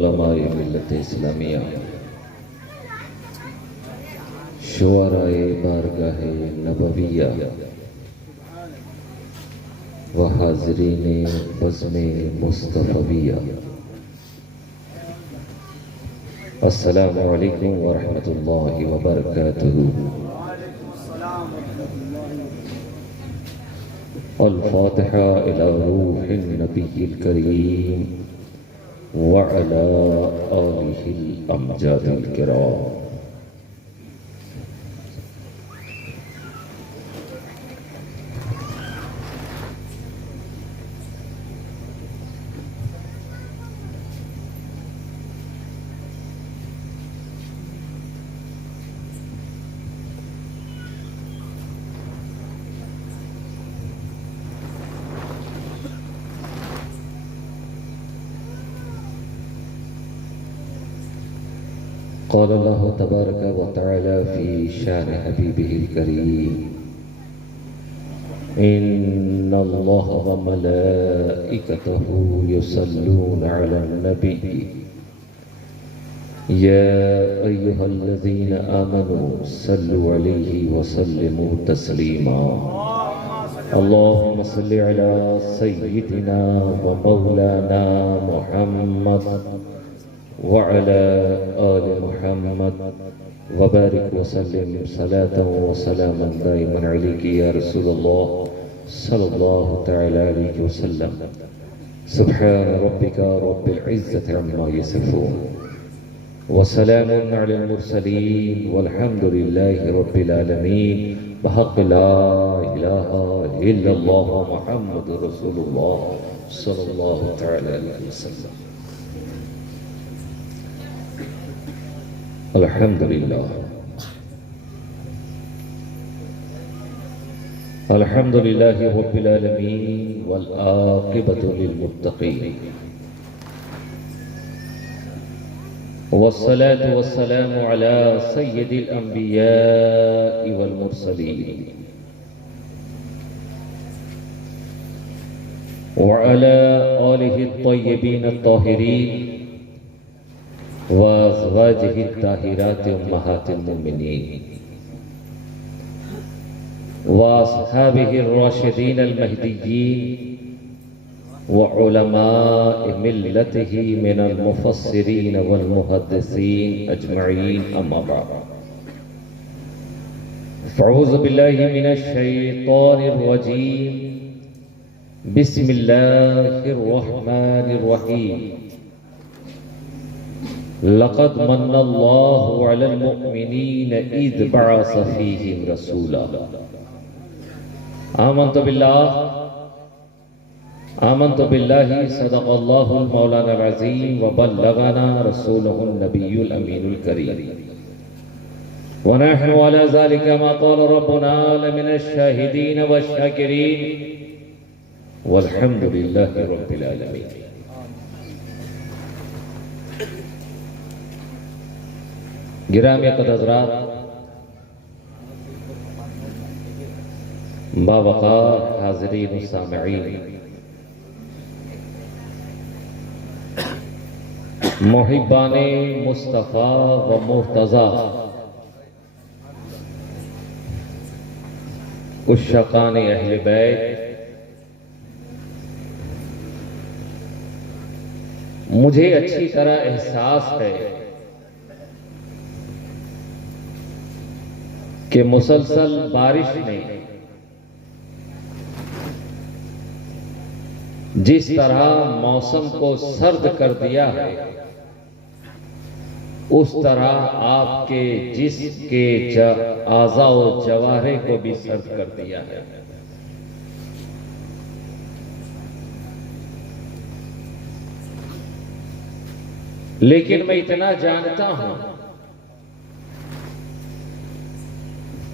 علماء ملت اسلامیہ، شعراء بارگاہ نبویہ و حاضرین بزم مصطفیہ، السلام علیکم ورحمۃ اللہ وبرکاتہ۔ الفاتحہ الی روح النبی الکریم وعلی آلہ الامجاد الکرام۔ قال اللہ تبارک و تعالی فی شان حبیبہ الکریم، ان اللہ و ملائکتہ یصلون علی النبی یا ایہا الذین آمنوا صلوا علیہ وسلموا تسلیما۔ اللہم صل علی سیدنا و مولانا محمد وعلى آل محمد وبارك وسلم صلاة وسلاما دائما عليك يا رسول الله صلى الله تعالى عليه وسلم۔ سبحان ربك رب العزة عما يصفون وسلام على المرسلين والحمد لله رب العالمين، بحق لا إله إلا الله محمد رسول الله صلى الله تعالى عليه وسلم۔ الحمدللہ الحمدللہ رب العالمین والعاقبۃ للمتقین، والصلاة والسلام على سید الانبیاء والمرسلین وعلى آلہ الطیبین الطاہرین وازواجہ الطاہرات امہات المؤمنین واصحابہ الراشدین المہدیین وعلماء ملتہ من المفسرین والمحدثین اجمعین، اما بعد، فاعوذ باللہ من الشیطان الرجیم، بسم اللہ الرحمن الرحیم۔ لقد من اللہ علی المؤمنین اذ بعث فیہم رسولا۔ آمنت باللہ صدق اللہ المولانا العظیم وبلغنا رسولہ النبی الامین الکریم، ونحن على ذلك ما قال ربنا لمن الشاہدین والشاکرین، والحمد للہ رب العالمین۔ گرامی قدر حضرات، باوقار حاضرین و سامعین، محبان مصطفیٰ و مرتضیٰ، عشاقان اہل بیت، مجھے اچھی طرح احساس ہے کہ مسلسل بارش نے جس طرح موسم کو سرد کر دیا ہے، اس طرح آپ کے جسم کے اعضاء و جوارح کو بھی سرد کر دیا ہے۔ لیکن میں اتنا جانتا ہوں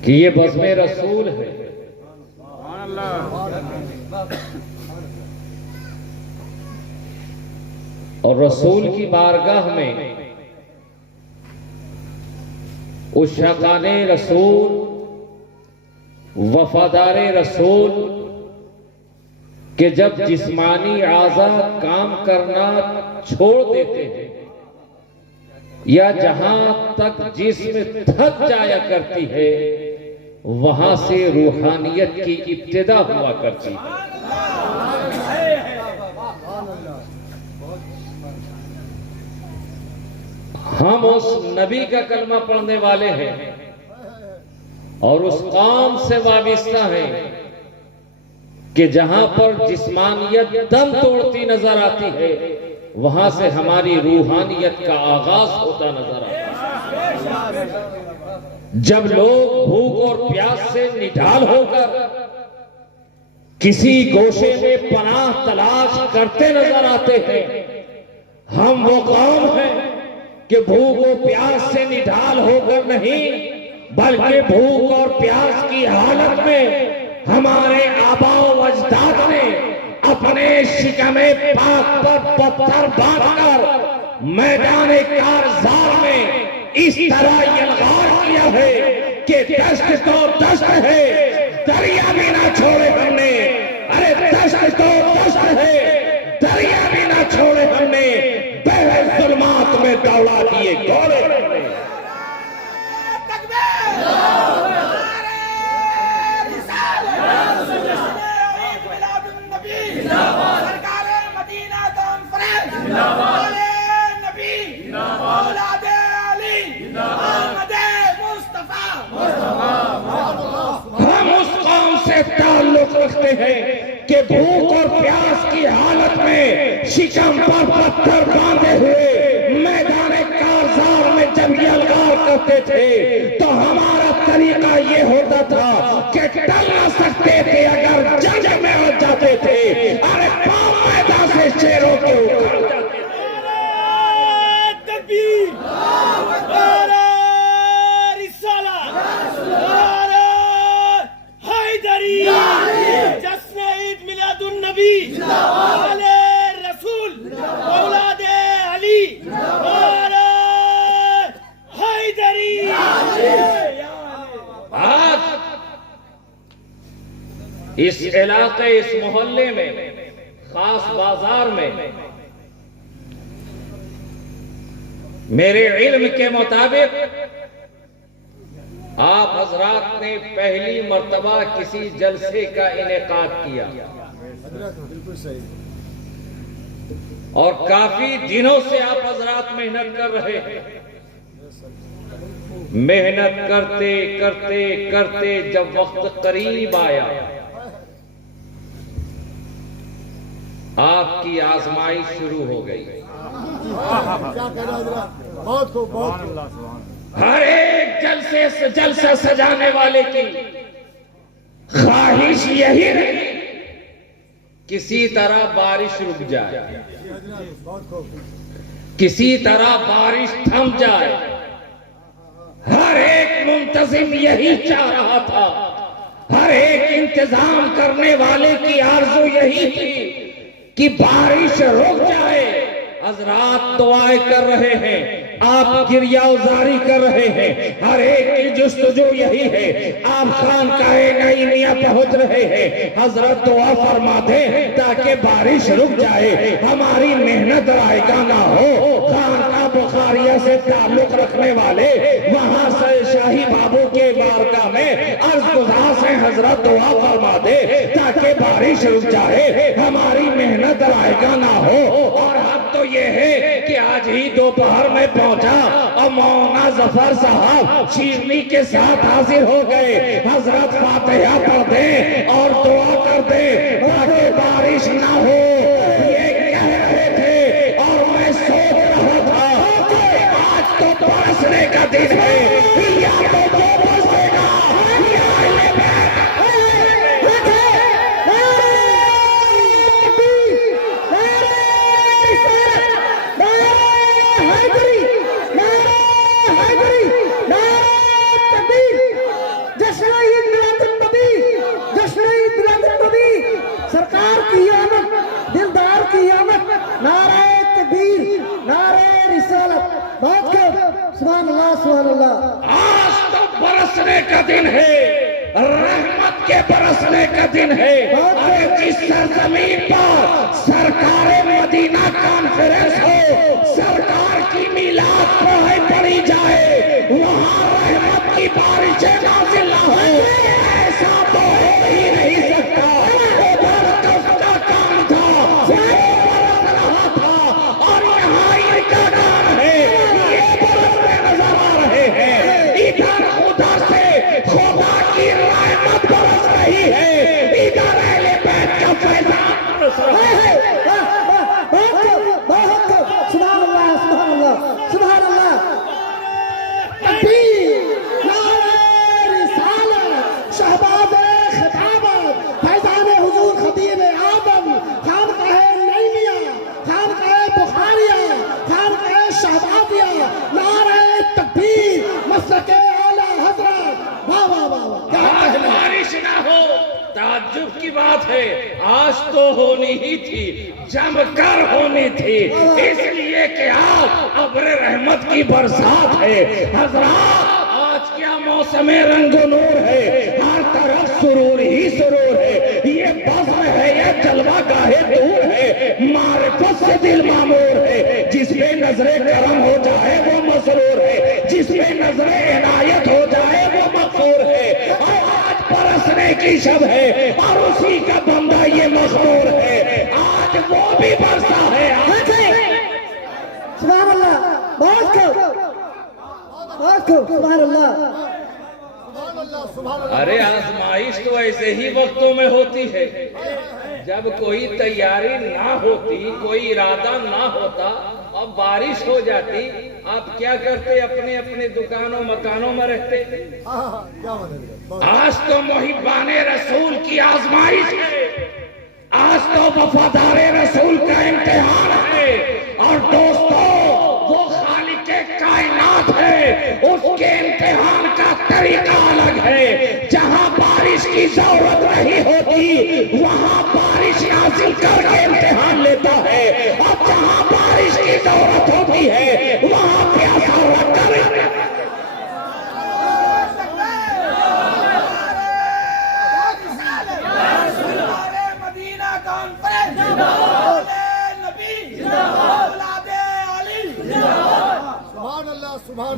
کہ یہ بزم رسول ہے، اور رسول کی بارگاہ میں عشاقان رسول وفادار رسول کہ جب جسمانی اعضاء کام کرنا چھوڑ دیتے ہیں یا جہاں تک جسم تھک جایا کرتی ہے وہاں سے روحانیت کی ابتدا ہوا کرتی ہے۔ ہم اس نبی کا کلمہ پڑھنے والے ہیں اور اس قوم سے وابستہ ہیں کہ جہاں پر جسمانیت دم توڑتی نظر آتی ہے وہاں سے ہماری روحانیت کا آغاز ہوتا نظر آتا ہے۔ جب لوگ بھوک اور پیاس سے نڈال ہو کر کسی گوشے میں پناہ تلاش کرتے نظر آتے ہیں، ہم وہ قوم ہیں کہ بھوک و پیاس سے نڈال ہو کر نہیں بلکہ بھوک اور پیاس کی حالت میں ہمارے آباء و اجداد نے اپنے شکم پاک پر پتھر باندھ کر میدان کارزار میں اس طرح یلغار کیا ہے کہ دشت تو دشت ہے دریا بھی نہ چھوڑے ہم نے، ارے دشت تو دشت ہے دریا بھی نہ چھوڑے ہم نے، بہر ظلمات میں دوڑا دیے گھوڑے ہم نے۔ ہم اس قوم سے تعلق رکھتے ہیں کہ بھوک اور پیاس کی حالت میں شکم پر پتھر باندھے ہوئے میدان کارزار میں جب یلغار کرتے تھے تو ہمارا طریقہ یہ ہوتا تھا کہ ٹل نہ سکتے تھے اگر جنگ میں آ جاتے تھے، ارے پاؤں میدان سے شیروں کے اوپر جاتے تھے۔ اس علاقے اس محلے میں خاص بازار میں میرے علم کے مطابق آپ حضرات نے پہلی مرتبہ کسی جلسے کا انعقاد کیا اور کافی دنوں سے آپ حضرات محنت کر رہے ہیں۔ محنت کرتے کرتے کرتے جب وقت قریب آیا آپ کی آزمائش شروع ہو گئی۔ ہر ایک جلسے سے جلسہ سجانے والے کی خواہش یہی ہے کسی طرح بارش رک جائے، کسی طرح بارش تھم جائے۔ ہر ایک منتظم یہی چاہ رہا تھا، ہر ایک انتظام کرنے والے کی آرزو یہی تھی کہ بارش رک جائے۔ حضرات دعائیں کر رہے ہیں، آپ گریہ ازاری کر رہے ہیں، ہر ایک کی جستجو یہی ہے۔ آپ خانقاہ نعیمیہ پہنچ رہے ہیں، حضرت دعا فرما دیں تاکہ بارش رک جائے، ہماری محنت رائگاں نہ ہو۔ خانقاہ بخاریہ سے تعلق رکھنے والے وہاں سے شاہی بابو کے بارگاہ میں عرض گزار ہیں، حضرت دعا فرما دے تاکہ بارش رک جائے، ہماری محنت رائگاں نہ ہو۔ اور اب تو یہ ہے کہ آج ہی دوپہر میں پہنچا اور مولانا ظفر صاحب شیرنی کے ساتھ حاضر ہو گئے۔ حضرت فاتحہ پڑھ دیں اور دعا کر دیں تاکہ بارش نہ ہو، یہ کہہ رہے تھے اور میں سوچ رہا تھا کہ آج تو برسنے کا دن ہے، یا تو برسے گا یا سرکار کی آمد، دلدار کی آمد، نعرہ تکبیر، نعرہ رسالت، بات کر سبحان اللہ سبحان اللہ۔ آج تو برسنے کا دن ہے، رحمت برسنے کا دن ہے۔ ارے جس سرزمین پر سرکار مدینہ کانفرنس ہو، سرکار کی میلاد پڑھی جائے، وہاں رحمت کی بارشیں نازل نہ ہو، ایسا تو ہو ہی نہیں سکتا۔ ادھر کس کا کام تھا، وہ برس رہا تھا، اور یہاں ان کا کام ہے، یہ برسنے نظر آ رہے ہیں۔ ادھر خدا سے خدا کی رحمت برس رہی ہے، ادھر اہل بیت کا فیضان برس رہا ہے۔ سبحان اللہ سبحان اللہ سبحان اللہ۔ تکبیر، نعرہ رسالت، شہباز خطابت، فیضان حضور خطیب اعظم، خانقاہ نعیمیہ، خانقاہ بخاریہ، خانقاہ شہبازیہ، نعرہ تکبیر، مسلک اعلی حضرت۔ واہ واہ واہ واہ۔ آج بارش نہ ہو تعجب کی بات ہے، آج تو ہونی ہی تھی، جم کر ہونی تھی، اس لیے کہ آج ابر رحمت کی برسات ہے۔ حضرات آج کیا موسم رنگ و نور ہے، ہر طرف سرور ہی سرور ہے، یہ بزم ہے، یہ جلوہ گاہ دور ہے، معرفت سے دل معمور ہے، جس پہ نظر کرم ہو جائے وہ مسرور ہے، جس پہ نظر عنایت ہو جائے وہ مغفور ہے۔ آج برسنے کی شب ہے اور اسی کا بندہ یہ مغفور ہے، آج وہ بھی برسا ہے۔ سبحان اللہ، بہت خوب بہت خوب، سبحان اللہ۔ ارے آزمائش تو ایسے ہی وقتوں میں ہوتی ہے جب کوئی تیاری نہ ہوتی، کوئی ارادہ نہ ہوتا اور بارش ہو جاتی، آپ کیا کرتے؟ اپنے اپنے دکانوں مکانوں میں رہتے۔ آج تو محبان رسول کی آزمائش ہے، آج تو وفادار رسول کا امتحان ہے، اور دوستو وہ خالق کائنات ہے، اس کے امتحان کا طریقہ الگ ہے۔ جہاں بارش کی ضرورت نہیں ہوتی وہاں بارش نازل کر کے امتحان لیتا ہے، اور جہاں بارش کی ضرورت ہوتی ہے وہاں پیاسا رکھ کر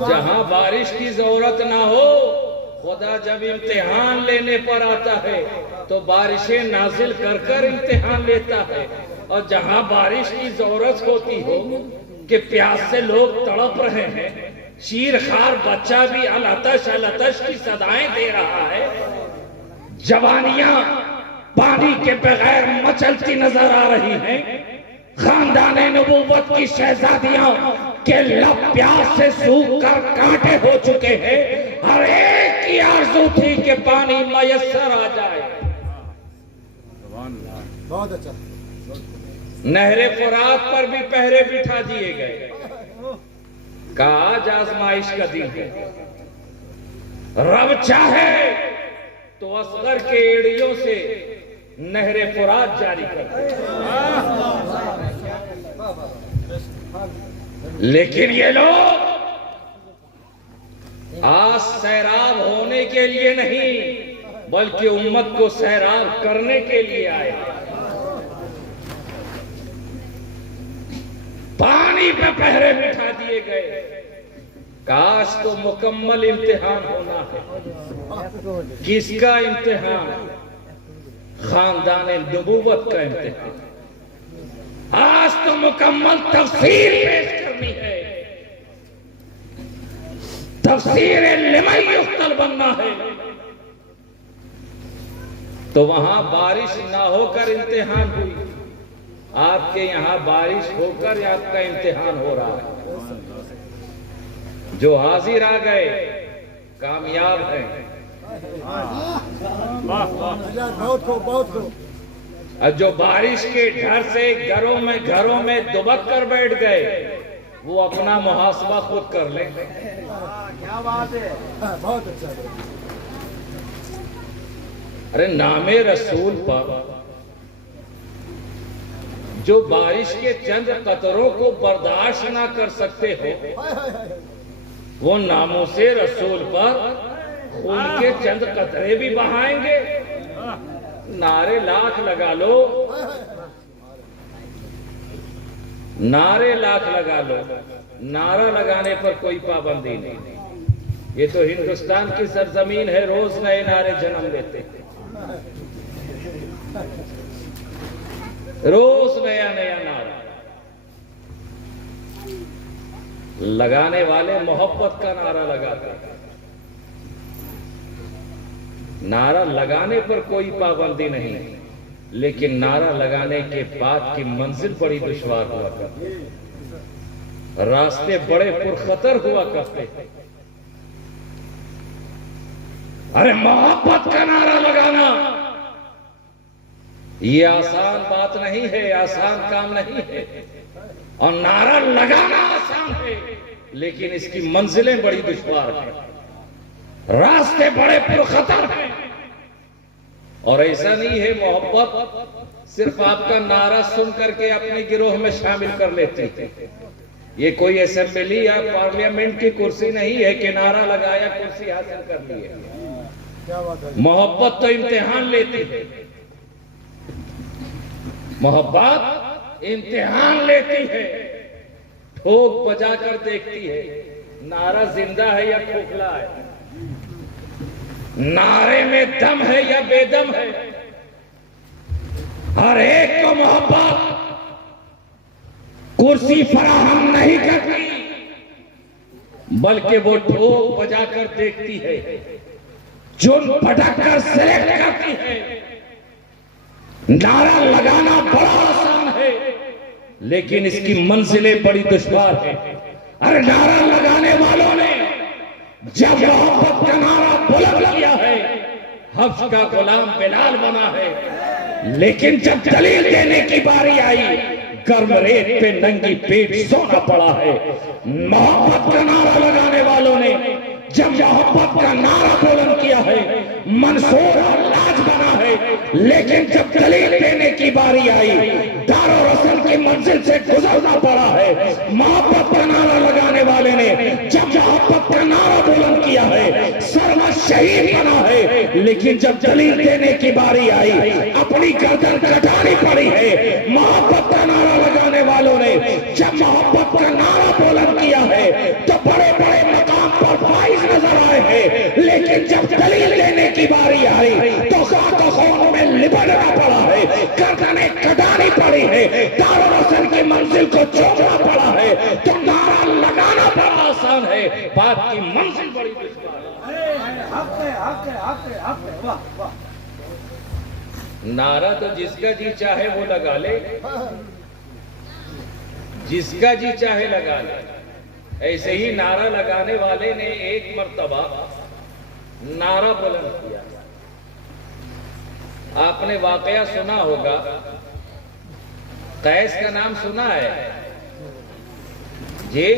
جہاں بارش کی ضرورت نہ ہو، خدا جب امتحان لینے پر آتا ہے تو بارشیں نازل کر کر امتحان لیتا ہے، اور جہاں بارش کی ضرورت ہوتی ہو کہ پیاس سے لوگ تڑپ رہے ہیں، شیر خار بچہ بھی العطش العطش کی صدائیں دے رہا ہے، جوانیاں پانی کے بغیر مچلتی نظر آ رہی ہیں، خاندان نبوت کی شہزادیاں کے لب پیاس سے سوکھ کر کانٹے ہو چکے ہیں، ہر ایک کی آرزو تھی کہ پانی میسر آ جائے۔ بہت اچھا۔ نہر فرات پر بھی پہرے بٹھا دیے گئے، کہا آج آزمائش کا دن ہے، رب چاہے تو اصغر کے ایڑیوں سے نہر فرات جاری کر دے، لیکن یہ لوگ آج سیراب ہونے کے لیے نہیں بلکہ امت کو سیراب کرنے کے لیے آئے۔ پانی پہ پہرے بٹھا دیے گئے، کاش تو مکمل امتحان ہونا ہے۔ کس کا امتحان؟ خاندان نبوت کا امتحان۔ آج تو مکمل تفسیر پیش کرنی ہے، تفسیر لمن یقتل بننا ہے، تو وہاں بارش نہ ہو کر امتحان ہوئی، آپ کے یہاں بارش ہو کر آپ کا امتحان ہو رہا ہے۔ جو حاضر آ گئے کامیاب ہیں، بہت خوب بہت خوب۔ اور جو بارش کے ڈر سے گھروں میں دبک کر بیٹھ گئے وہ اپنا محاسبہ خود کر لیں۔ کیا بات ہے، بہت اچھا۔ ارے نام رسول پر جو بارش کے چند قطروں کو برداشت نہ کر سکتے ہو، وہ ناموس رسول پر ان کے چند قطرے بھی بہائیں گے. نعرے لاکھ لگا لو, نعرے لاکھ لگا لو, نعرہ لگانے پر کوئی پابندی نہیں. یہ تو ہندوستان کی سرزمین ہے, روز نئے نعرے جنم لیتے ہیں, روز نیا نیا نعرہ. لگانے والے محبت کا نعرہ لگاتے ہیں. نعرہ لگانے پر کوئی پابندی نہیں, لیکن نعرہ لگانے کے بعد کی منزل بڑی دشوار ہوا کرتی, راستے بڑے پرخطر ہوا کرتے. ارے محبت کا نعرہ لگانا یہ آسان بات نہیں ہے, آسان کام نہیں ہے. اور نعرہ لگانا آسان ہے, لیکن اس کی منزلیں بڑی دشوار ہیں, راستے بڑے پرخطر ہیں. اور ایسا نہیں ہے محبت صرف آپ کا نعرہ سن کر کے اپنے گروہ میں شامل کر لیتے ہیں. یہ کوئی اسمبلی یا پارلیمنٹ کی کرسی نہیں ہے کہ نعرہ لگایا کرسی حاصل کر لی ہے. محبت تو امتحان لیتی ہے, محبت امتحان لیتی ہے, ٹھوک بجا کر دیکھتی ہے نعرہ زندہ ہے یا کھوکھلا ہے, نعرے میں دم ہے یا بے دم ہے. ہر ایک کو محبت کرسی فراہم نہیں کرتی, بلکہ وہ ٹھوک بجا کر دیکھتی ہے, چن پٹک کر سلیکٹ کرتی ہے. نعرہ لگانا بڑا آسان ہے, لیکن اس کی منزلیں بڑی دشوار ہیں. ارے نعرہ لگانے والوں نے جب محبت کا نعرہ بلند کیا ہے, حبش کا غلام بلال بنا ہے, لیکن جب دلیل دینے کی باری آئی گرم ریت پہ ننگی پیٹ سونا پڑا ہے. محبت کا نعرہ لگانے والوں نے جب محبت کا نعرہ بلند کیا ہے منصور اور لاج بنا ہے, لیکن جب دلیل دینے کی باری آئی دار و رسل کی منزل سے گزرنا پڑا ہے. محبت کا نعرہ لگانے والے نے جب محبت کا نعرہ بلند کیا ہے سرمد شہید بنا ہے, لیکن جب دلیل دینے کی باری آئی اپنی گردن کٹانی پڑی ہے. محبت کا نعرہ لگانے والوں نے جب محبت کا نعرہ بلند کیا ہے تو بڑے بڑے مقام پر فائز نظر آئے ہیں, لیکن جب دلیل دینے کی باری آئی تو خاک و خون میں لپٹنا پڑا ہے, گردنیں کٹانی پڑی ہے, دار و رسل کی منزل کو چومنا پڑا ہے. تو نعرہ لگانا بڑا آسان ہے, بات کی منزل بڑی دشوار ہے. نعرہ تو جس کا جی چاہے وہ لگا لے, جس کا جی چاہے لگا لے. ایسے ہی نعرہ لگانے والے نے ایک مرتبہ نعرہ بلند کیا. آپ نے واقعہ سنا ہوگا, قیس کا نام سنا ہے جی؟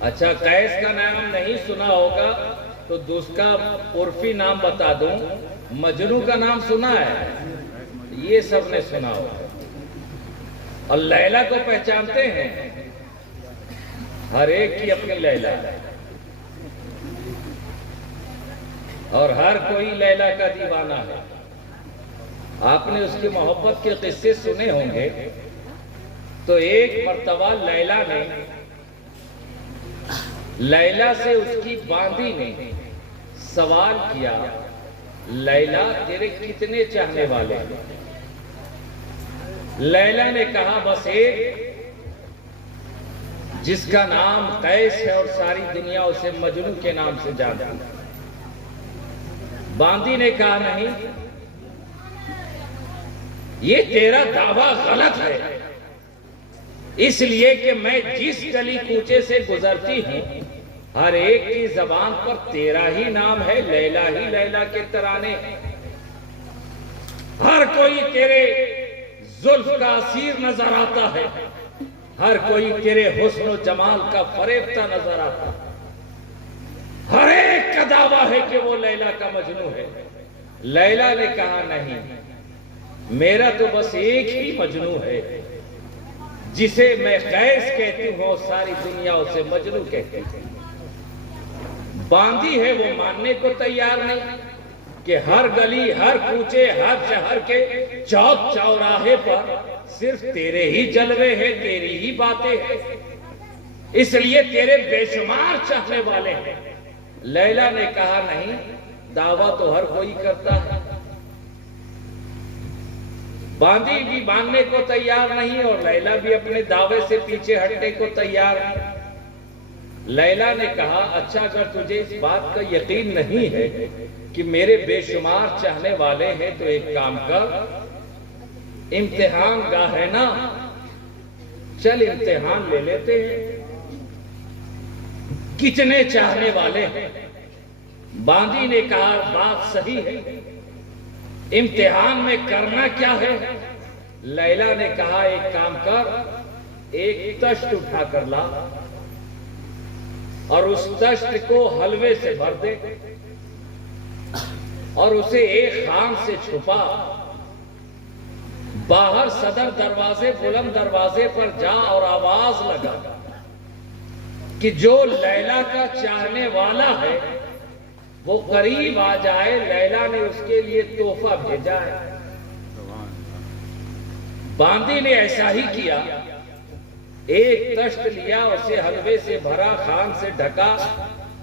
اچھا, قیس کا نام نہیں سنا ہوگا تو دوسرا عرفی نام بتا دوں, مجنو کا نام سنا ہے, یہ سب نے سنا ہوگا. اور لیلا کو پہچانتے ہیں, ہر ایک کی اپنی لیلا, اور ہر کوئی لیلا کا دیوانہ ہے. آپ نے اس کی محبت کے قصے سنے ہوں گے. تو ایک مرتبہ لیلا نے لیلا سے اس کی باندی نے سوال کیا, لیلا تیرے کتنے چاہنے والے ہیں؟ لیلا نے کہا بس ایک, جس کا نام قیس ہے اور ساری دنیا اسے مجنو کے نام سے جانتی ہے. باندی نے کہا نہیں, یہ تیرا دعویٰ غلط ہے, اس لیے کہ میں جس گلی کوچے سے گزرتی ہوں ہر ایک کی زبان پر تیرا ہی نام ہے, لیلا ہی لیلا کے ترانے. ہر کوئی تیرے زلف کا اسیر نظر آتا ہے, ہر کوئی تیرے حسن و جمال کا فریبتا نظر آتا ہے. ہر ایک کا دعویٰ ہے کہ وہ لیلا کا مجنو ہے. لیلا نے کہا نہیں, میرا تو بس ایک ہی مجنو ہے جسے میں قیس کہتی ہوں, ساری دنیا اسے مجنو کہتی ہے. باندھی ہے وہ ماننے کو تیار نہیں کہ ہر گلی، ہر کوچے، ہر شہر کے چوک چوراہے پر صرف تیرے ہی جلوے ہیں، تیری ہی باتیں ہیں، اس لیے تیرے بے شمار چاہنے والے ہیں۔ لیلا نے کہا نہیں، دعویٰ تو ہر کوئی کرتا ہے۔ باندھی بھی ماننے کو تیار نہیں اور لیلا بھی اپنے دعوے سے پیچھے ہٹنے کو تیار نہیں۔ لیلا نے کہا اچھا اگر تجھے اس بات کا یقین نہیں ہے کہ میرے بے شمار چاہنے والے ہیں تو ایک کام کر، امتحان گاہ ہے نا، چل امتحان لے لیتے ہیں، کتنے چاہنے والے ہیں۔ باندھی نے کہا بات صحیح ہے، امتحان میں کرنا کیا ہے؟ لیلا نے کہا ایک کام کر، ایک تشت اٹھا کر لا اور اس تشت کو حلوے سے بھر دے اور اسے ایک خان سے چھپا، باہر صدر دروازے، بلند دروازے پر جا اور آواز لگا کہ جو لیلا کا چاہنے والا ہے وہ قریب آ جائے، لیلا نے اس کے لیے تحفہ بھیجا ہے۔ باندھی نے ایسا ہی کیا، ایک تشت لیا، اسے حلوے سے بھرا، خان سے ڈھکا،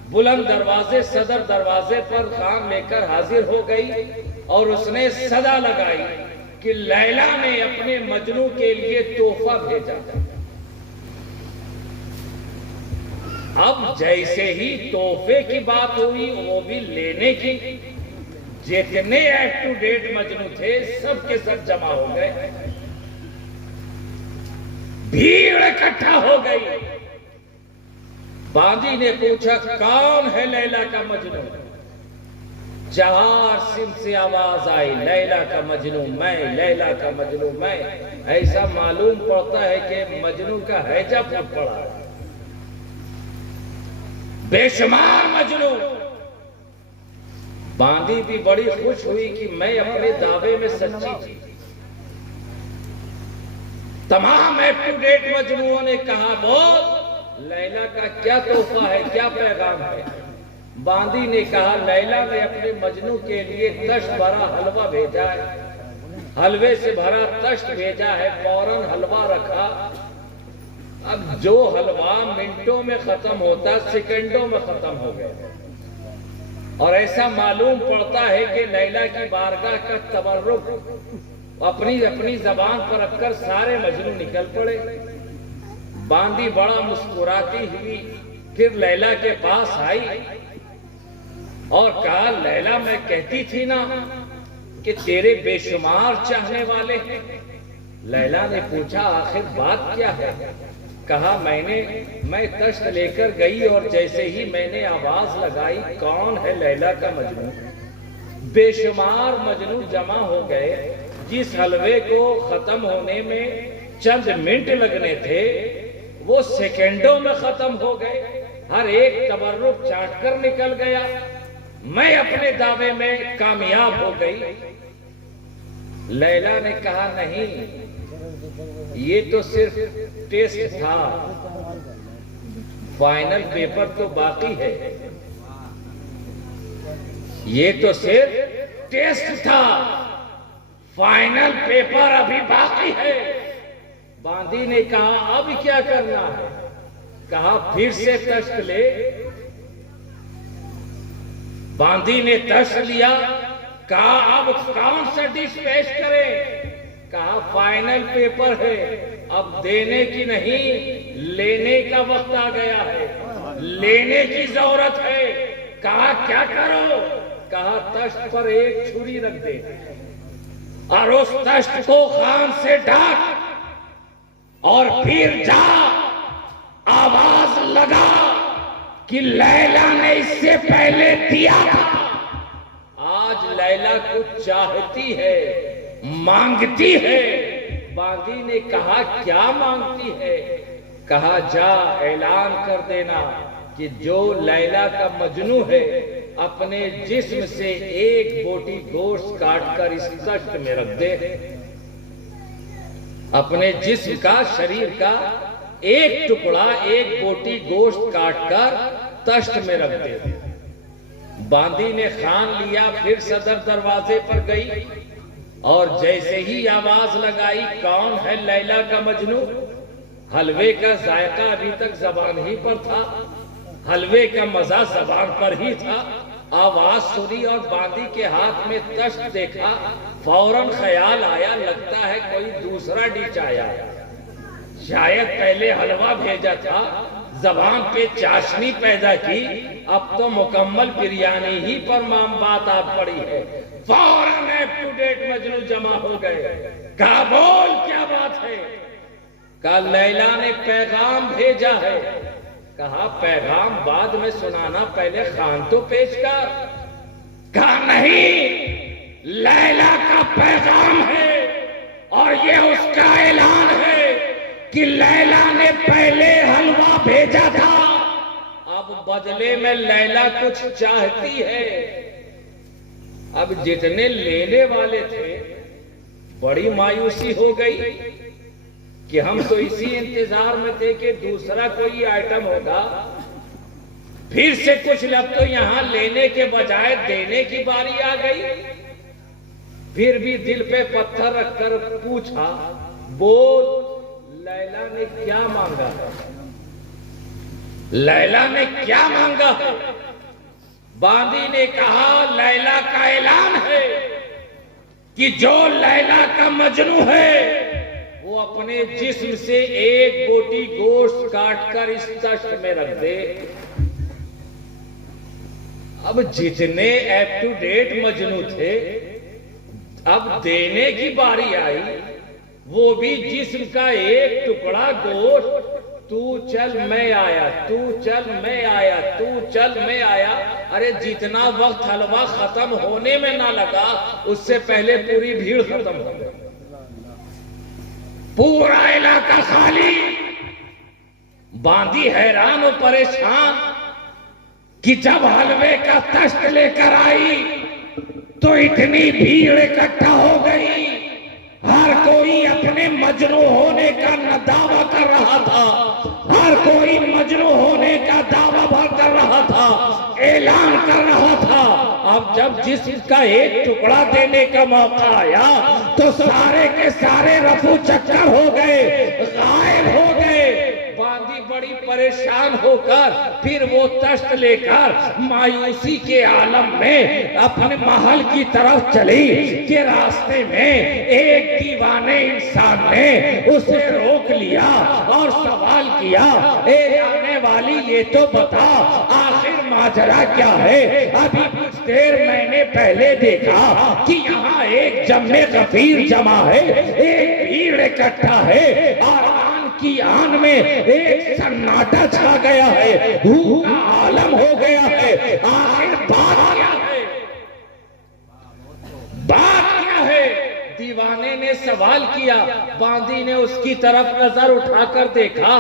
بلند دروازے، صدر دروازے پر خان لے کر حاضر ہو گئی اور اس نے صدا لگائی کہ لیلا نے اپنے مجنوں کے لیے تحفہ بھیجا۔ اب جیسے ہی تحفے کی بات ہوئی، وہ بھی لینے کی، جتنے ایپ ٹو ڈیٹ مجنوں تھے سب کے سب جمع ہو گئے، بھیڑ اکٹھا ہو گئی۔ باندھی نے پوچھا کون ہے لیلا کا مجنوں؟ چار سمت سے آواز آئی، لیلا کا مجنوں میں، لیلا کا مجنوں میں۔ ایسا معلوم پڑتا ہے کہ مجنوں کا ہیجا پھوٹ پڑا، بے شمار مجنوں۔ باندھی بھی بڑی خوش ہوئی کہ میں اپنے دعوے میں سچی تھی۔ تمام ایپ ٹو ڈیٹ مجنوں نے کہا بول، لیلا کا کیا تحفہ ہے، کیا پیغام ہے؟ باندھی نے کہا لیلا نے اپنے مجنوں کے لیے تشت بھرا حلوہ بھیجا ہے، حلوے سے بھرا تشت بھیجا ہے، فوراً حلوہ رکھا۔ اب جو حلوہ منٹوں میں ختم ہوتا سیکنڈوں میں ختم ہو گیا، اور ایسا معلوم پڑتا ہے کہ لیلا کی بارگاہ کا تبرک اپنی زبان پر رکھ کر سارے مجنوں نکل پڑے۔ باندھی بڑا مسکراتی ہوئی پھر لیلا کے پاس آئی اور کہا لیلا میں کہتی تھی نا کہ تیرے بے شمار چاہنے والے ہیں۔ لیلا نے پوچھا آخر بات کیا ہے؟ کہا میں تشت لے کر گئی اور جیسے ہی میں نے آواز لگائی کون ہے لیلا کا مجنوں، بے شمار مجنوں جمع ہو گئے۔ جس حلوے کو ختم ہونے میں چند منٹ لگنے تھے وہ سیکنڈوں میں ختم ہو گئے، ہر ایک تبرک چاٹ کر نکل گیا۔ میں اپنے دعوے میں کامیاب ہو گئی۔ لیلا نے کہا نہیں، یہ تو صرف ٹیسٹ تھا، فائنل پیپر تو باقی ہے۔ یہ تو صرف ٹیسٹ تھا، فائنل پیپر ابھی باقی ہے۔ باندھی نے کہا اب کیا کرنا ہے؟ کہا پھر سے تشت لے۔ باندھی نے تشت لیا، کہا اب کون سا ڈش پیش کرے؟ کہا فائنل پیپر ہے، اب دینے کی نہیں لینے کا وقت آ گیا ہے، لینے کی ضرورت ہے۔ کہا کیا کرو؟ کہا تشت پر ایک چھری رکھ دے اور اس تشت کو خان سے ڈھک اور پھر جا آواز لگا کہ لیلا نے اس سے پہلے دیا تھا۔ آج لیلا کچھ چاہتی ہے، مانگتی ہے۔ باندھی نے کہا کیا مانگتی ہے؟ کہا جا اعلان کر دینا کہ جو لیلا کا مجنوں ہے اپنے جسم سے ایک بوٹی گوشت کاٹ کر اس تشت میں رکھ دے، اپنے جسم کا، شریر کا ایک ٹکڑا، ایک بوٹی گوشت کاٹ کر تشت میں رکھ دے۔ باندی نے خان لیا، پھر صدر دروازے پر گئی اور جیسے ہی آواز لگائی کون ہے لیلا کا مجنو، حلوے کا ذائقہ ابھی تک زبان ہی پر تھا، حلوے کا مزہ زبان پر ہی تھا، آواز سنی اور باندی کے ہاتھ میں تشت دیکھا، فوراً خیال آیا لگتا ہے کوئی دوسرا ڈش آیا، شاید پہلے حلوہ بھیجا تھا، زبان پہ چاشنی پیدا کی، اب تو مکمل بریانی ہی پر بات آ پڑی ہے۔ فوراً اپ ٹو ڈیٹ مجنو جمع ہو گئے، کہا بول کیا بات ہے؟ کہا لیلا نے پیغام بھیجا ہے۔ کہا پیغام بعد میں سنانا، پہلے خان تو پیش کر۔ کہا نہیں، لیلا کا پیغام ہے اور یہ اس کا اعلان ہے کہ لیلا نے پہلے حلوہ بھیجا تھا، اب بدلے میں لیلا کچھ چاہتی ہے۔ اب جتنے لینے والے تھے بڑی مایوسی ہو گئی کہ ہم تو اسی انتظار میں تھے کہ دوسرا کوئی آئٹم ہوگا، پھر سے کچھ لب تو یہاں لینے کے بجائے دینے کی باری آ گئی۔ پھر بھی دل پہ پتھر رکھ کر پوچھا، بول لیلا نے کیا مانگا ہے؟ لیلا نے کیا مانگا ہے؟ باندی نے کہا لیلا کا اعلان ہے کہ جو لیلا کا مجنو ہے وہ اپنے جسم سے ایک بوٹی گوشت کاٹ کر اس تشت میں رکھ دے۔ اب جتنے اپ ٹو ڈیٹ مجنو تھے اب دینے کی باری آئی، وہ بھی جسم کا ایک ٹکڑا گوشت، تو چل میں آیا، تو چل میں آیا، تو چل میں آیا۔ ارے جتنا وقت حلوہ ختم ہونے میں نہ لگا اس سے پہلے پوری بھیڑ ختم ہو گئی، پورا علاقہ خالی۔ باندی حیران و پریشان کہ جب حلوے کا تشت لے کر آئی تو اتنی بھیڑ اکٹھا ہو گئی، ہر کوئی اپنے مجنو ہونے کا دعویٰ کر رہا تھا، ہر کوئی مجنو ہونے کا دعویٰ کر رہا تھا، اعلان کر رہا تھا۔ اب جب جسم کا ایک ٹکڑا دینے کا موقع آیا تو سارے کے سارے رفو چکر ہو گئے، غائب ہو گئے۔ باندی بڑی پریشان ہو کر پھر وہ تشت لے کر مایوسی کے عالم میں اپنے محل کی طرف چلی کہ راستے میں ایک دیوانے انسان نے اسے روک لیا اور سوال کیا، اے آنے والی یہ تو بتا آخر ماجرا کیا ہے؟ ابھی کچھ دیر میں نے پہلے دیکھا کہ یہاں ایک جمع غفیر جمع ہے، ایک بھیڑ اکٹھا ہے اور کی آن میں ایک سناٹا چھا گیا ہے، بھوک کا عالم ہو گیا ہے۔ آخر بات کیا ہے؟ بات کیا ہے؟ دیوانے نے سوال کیا۔ باندی نے اس کی طرف نظر اٹھا کر دیکھا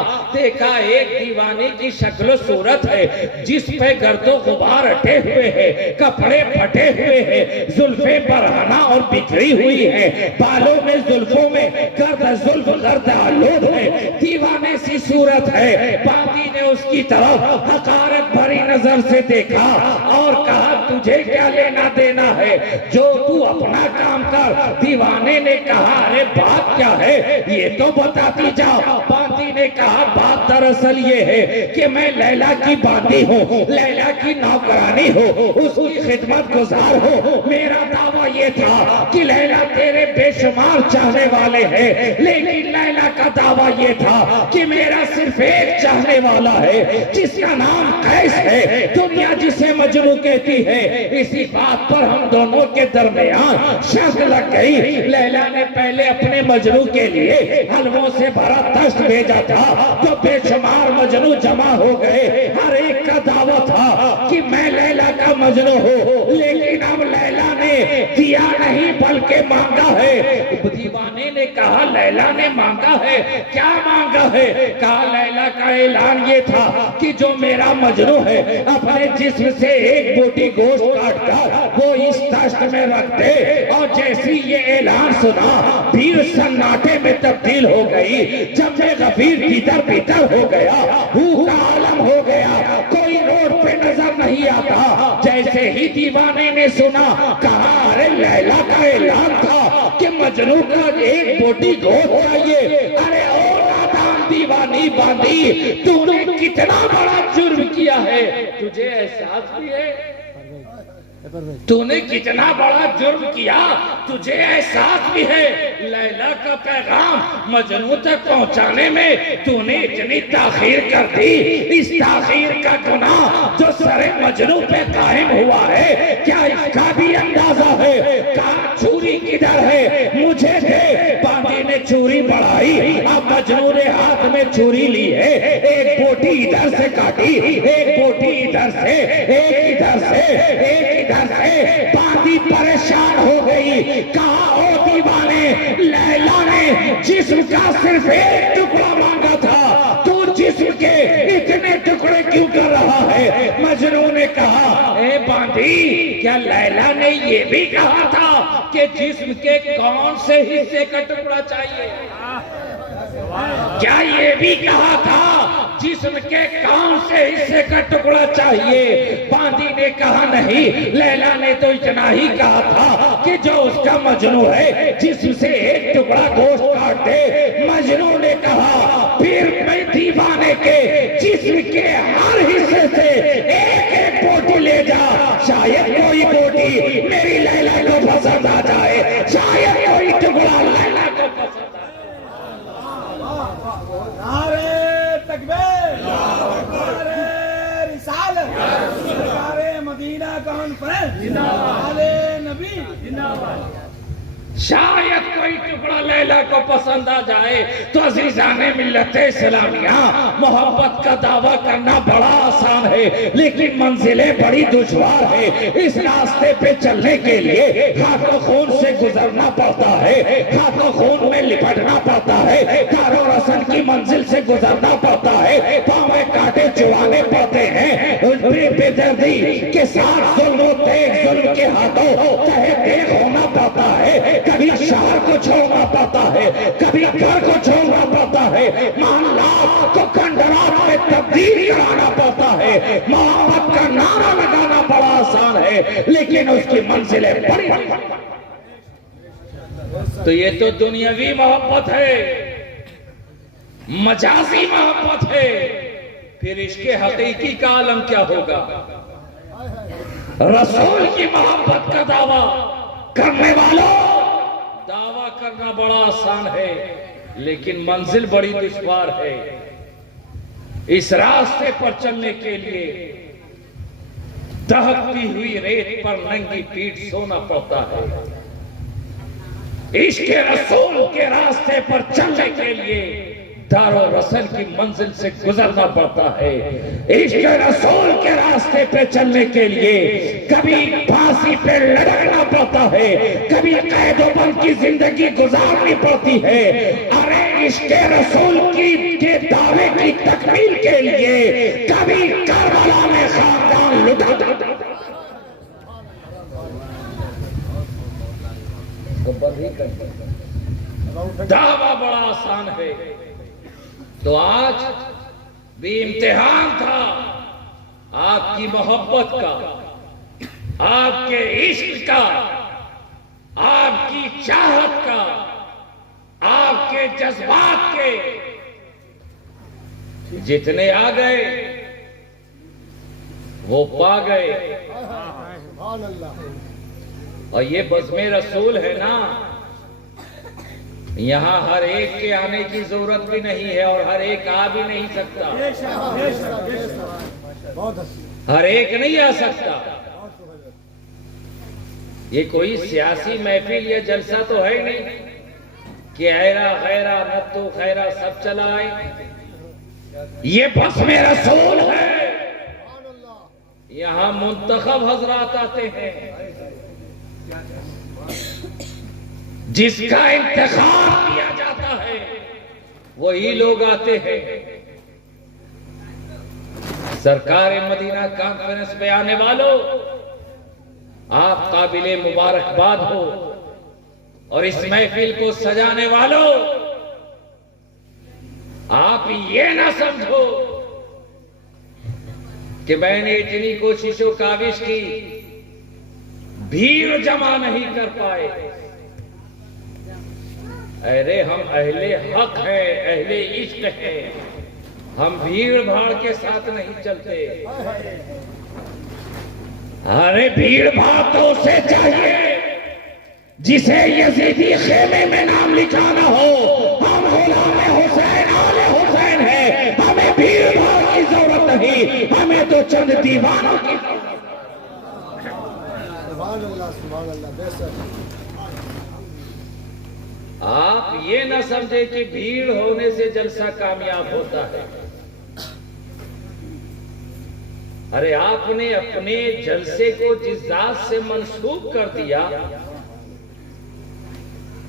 ایک دیوانے کی شکل و صورت ہے جس پہ گرد و غبار اٹے ہوئے ہیں، کپڑے پھٹے ہوئے ہیں، زلفیں برہنہ اور بکھری ہوئی ہیں، بالوں میں زلفوں میں گرد آلود ہے، دیوانے سی صورت ہے۔ باندی نے اس کی طرف حقارت بھری نظر سے دیکھا اور کہا تجھے کیا لینا دینا ہے، جو تو اپنا کام کر۔ دیوانے نے کہا ارے بات کیا ہے یہ تو بتاتی جاؤ۔ باندی نے کہا بات دراصل یہ ہے کہ میں لیلا کی باندی ہوں، لیلا کی نوکرانی ہوں، اس کی خدمت گزار ہوں۔ میرا دعویٰ یہ تھا کہ لیلا تیرے بے شمار چاہنے والے ہیں، لیکن لیلا کا دعویٰ یہ تھا کہ میرا صرف ایک چاہنے والا ہے جس کا نام قیس ہے، دنیا جسے مجنو کہتی ہے۔ اسی بات پر ہم دونوں کے درمیان شک لگ گئی۔ لیلا نے پہلے اپنے مجنو کے لیے حلووں سے بھرا تشت بھیجا تھا تو بے شمار مجنو جمع ہو گئے، ہر ایک کا دعویٰ تھا کہ میں لیلا کا مجنو ہوں، لیکن اب لیلا نے دیا نہیں بلکہ مانگا ہے۔ دیوانے نے کہا لیلا نے مانگا ہے، کیا مانگا ہے؟ کہا لیلا کا اعلان یہ تھا کہ جو میرا مجنو ہے اپنے جسم سے ایک بوٹی گوشت کاٹ کر وہ اس تشت میں رکھ دے، اور جیسی یہ اعلان سنا بھیڑ سناٹے میں تبدیل ہو گئی، جمع غفیر بھیتر بھیتر ہو گیا، بھوک کا عالم ہو گیا، کوئی روڈ پہ نظر نہیں آتا۔ جیسے ہی دیوانے نے سنا، کہا ارے لیلا کا اعلان تھا کہ مجنوں کا ایک بوٹی گود چاہیے۔ ارے او نادان دیوانی باندھی، تو نے کتنا بڑا جرم کیا ہے، تجھے احساس بھی ہے؟ تو نے کتنا بڑا جرم کیا، تجھے احساس بھی ہے؟ لیلا کا پیغام مجنوں تک پہنچانے میں تو نے اتنی تاخیر کر دی۔ اس تاخیر کا گناہ جو سر مجنوں پہ قائم ہوا ہے، کیا اس کا بھی اندازہ ہے؟ کہاں چھری کدھر ہے؟ مجھے دے۔ باندی نے چھری بڑھائی، اب مجنوں نے ہاتھ میں چھری لی ہے، ایک بوٹی ادھر سے کاٹی، ایک بوٹی ادھر سے، ایک ادھر سے، ایک ادھر سے۔ باندی پریشان ہو گئی، کہا او دیوانے، لیلا نے جسم کا صرف ایک ٹکڑا مانگا تھا، تو جسم کے اتنے ٹکڑے کیوں کر رہا ہے؟ مجنوں نے کہا اے باندی، کیا لیلا نے یہ بھی کہا تھا کہ جسم کے کون سے حصے کا ٹکڑا چاہیے؟ کیا یہ بھی کہا تھا جسم کے کون سے حصے کا ٹکڑا چاہیے؟ باندی نے کہا نہیں، لیلا نے تو اتنا ہی کہا تھا کہ جو اس کا مجنوں ہے جسم سے ایک ٹکڑا گوشت کاٹ دے۔ مجنوں نے کہا پھر میں دیوانے کے جسم کے ہر حصے سے ایک ایک بوٹی لے جا، شاید کوئی بوٹی میری لیلا کو پسند آ جائے، شاید کوئی ٹکڑا لیلا کو پسند آ جائے۔ نعرے تکبیر، نعرے رسالت، نعرے مدینہ کانفرنس، آلے نبی، شاید کوئی ٹکڑا لیلا کو پسند آ جائے۔ تو عزیزان ملت اسلامیہ، محبت کا دعویٰ کرنا بڑا آسان ہے، لیکن منزلیں بڑی دشوار ہے۔ اس راستے پہ چلنے کے لیے خاک و خون سے گزرنا پڑتا ہے، خاک و خون میں لپٹنا پڑتا ہے، کار و رسن کی منزل سے گزرنا پڑتا ہے، پاؤں میں کانٹے چبانے پڑتے ہیں، بے دردی کے ساتھ ظلم و تیغ ظلم کے ہاتھوں تہے تیغ ہونا پڑتا ہے، کبھی شہر کو چھوڑنا پڑتا ہے، کبھی گھر کو چھوڑنا پڑتا ہے، محلات کو کھنڈرات میں تبدیل کرانا پڑتا ہے۔ محبت کا نعرہ لگانا بڑا آسان ہے، لیکن اس کی منزلیں بڑی بڑی۔ تو یہ تو دنیاوی محبت ہے، مجازی محبت ہے، پھر عشق حقیقی کا عالم کیا ہوگا؟ رسول کی محبت کا دعویٰ کرنے والوں، دعویٰ کرنا بڑا آسان ہے، لیکن منزل بڑی دشوار ہے۔ اس راستے پر چلنے کے لیے دہکتی ہوئی ریت پر ننگی پیٹھ سونا پڑتا ہے۔ عشق رسول کے راستے پر چلنے کے لیے دار و رسل کی منزل سے گزرنا پڑتا ہے۔ عشق رسول کے راستے پہ چلنے کے لیے کبھی پھانسی پہ لڑکنا پڑتا ہے، کبھی قید و بند کی زندگی گزارنی پڑتی ہے۔ ارے عشق رسول کے دعوے کی تکمیل کے لیے کبھی کربلا میں خاندان لٹا دعویٰ بڑا آسان ہے۔ تو آج بھی امتحان تھا آپ کی محبت کا، آپ کے عشق کا، آپ کی چاہت کا، آپ کے جذبات کے۔ جتنے آ گئے وہ پا گئے، اور یہ بزم رسول ہے نا، یہاں ہر ایک کے آنے کی ضرورت بھی نہیں ہے، اور ہر ایک آ بھی نہیں سکتا، ہر ایک نہیں آ سکتا۔ یہ کوئی سیاسی محفل یا جلسہ تو ہے نہیں کہ ایرا غیرہ نتو خیرہ سب چلا آئے۔ یہ بزم رسول ہے، یہاں منتخب حضرات آتے ہیں، جس کا انتخاب کیا جاتا ہے وہی لوگ آتے ہیں۔ سرکار مدینہ کانفرنس میں آنے والوں، آپ قابل مبارکباد ہو، اور اس محفل کو سجانے والوں، آپ یہ نہ سمجھو کہ میں نے اتنی کوشش و کاوش کی بھیڑ جمع نہیں کر پائے. ارے ہم اہل حق ہیں، اہل عشق ہیں، ہم بھیڑ بھاڑ کے ساتھ نہیں چلتے. ارے بھیڑ بھاڑ تو اسے چاہیے جسے یزیدی خیمے میں نام لکھانا ہو. ہم غلام حسین آل حسین ہیں، ہمیں بھیڑ بھاڑ کی ضرورت نہیں، ہمیں تو چند دیوانوں کی ضرورت. سبحان اللہ سبحان اللہ. بے شک آپ یہ نہ سمجھے کہ بھیڑ ہونے سے جلسہ کامیاب ہوتا ہے. ارے آپ نے اپنے جلسے کو جس ذات سے منسوب کر دیا،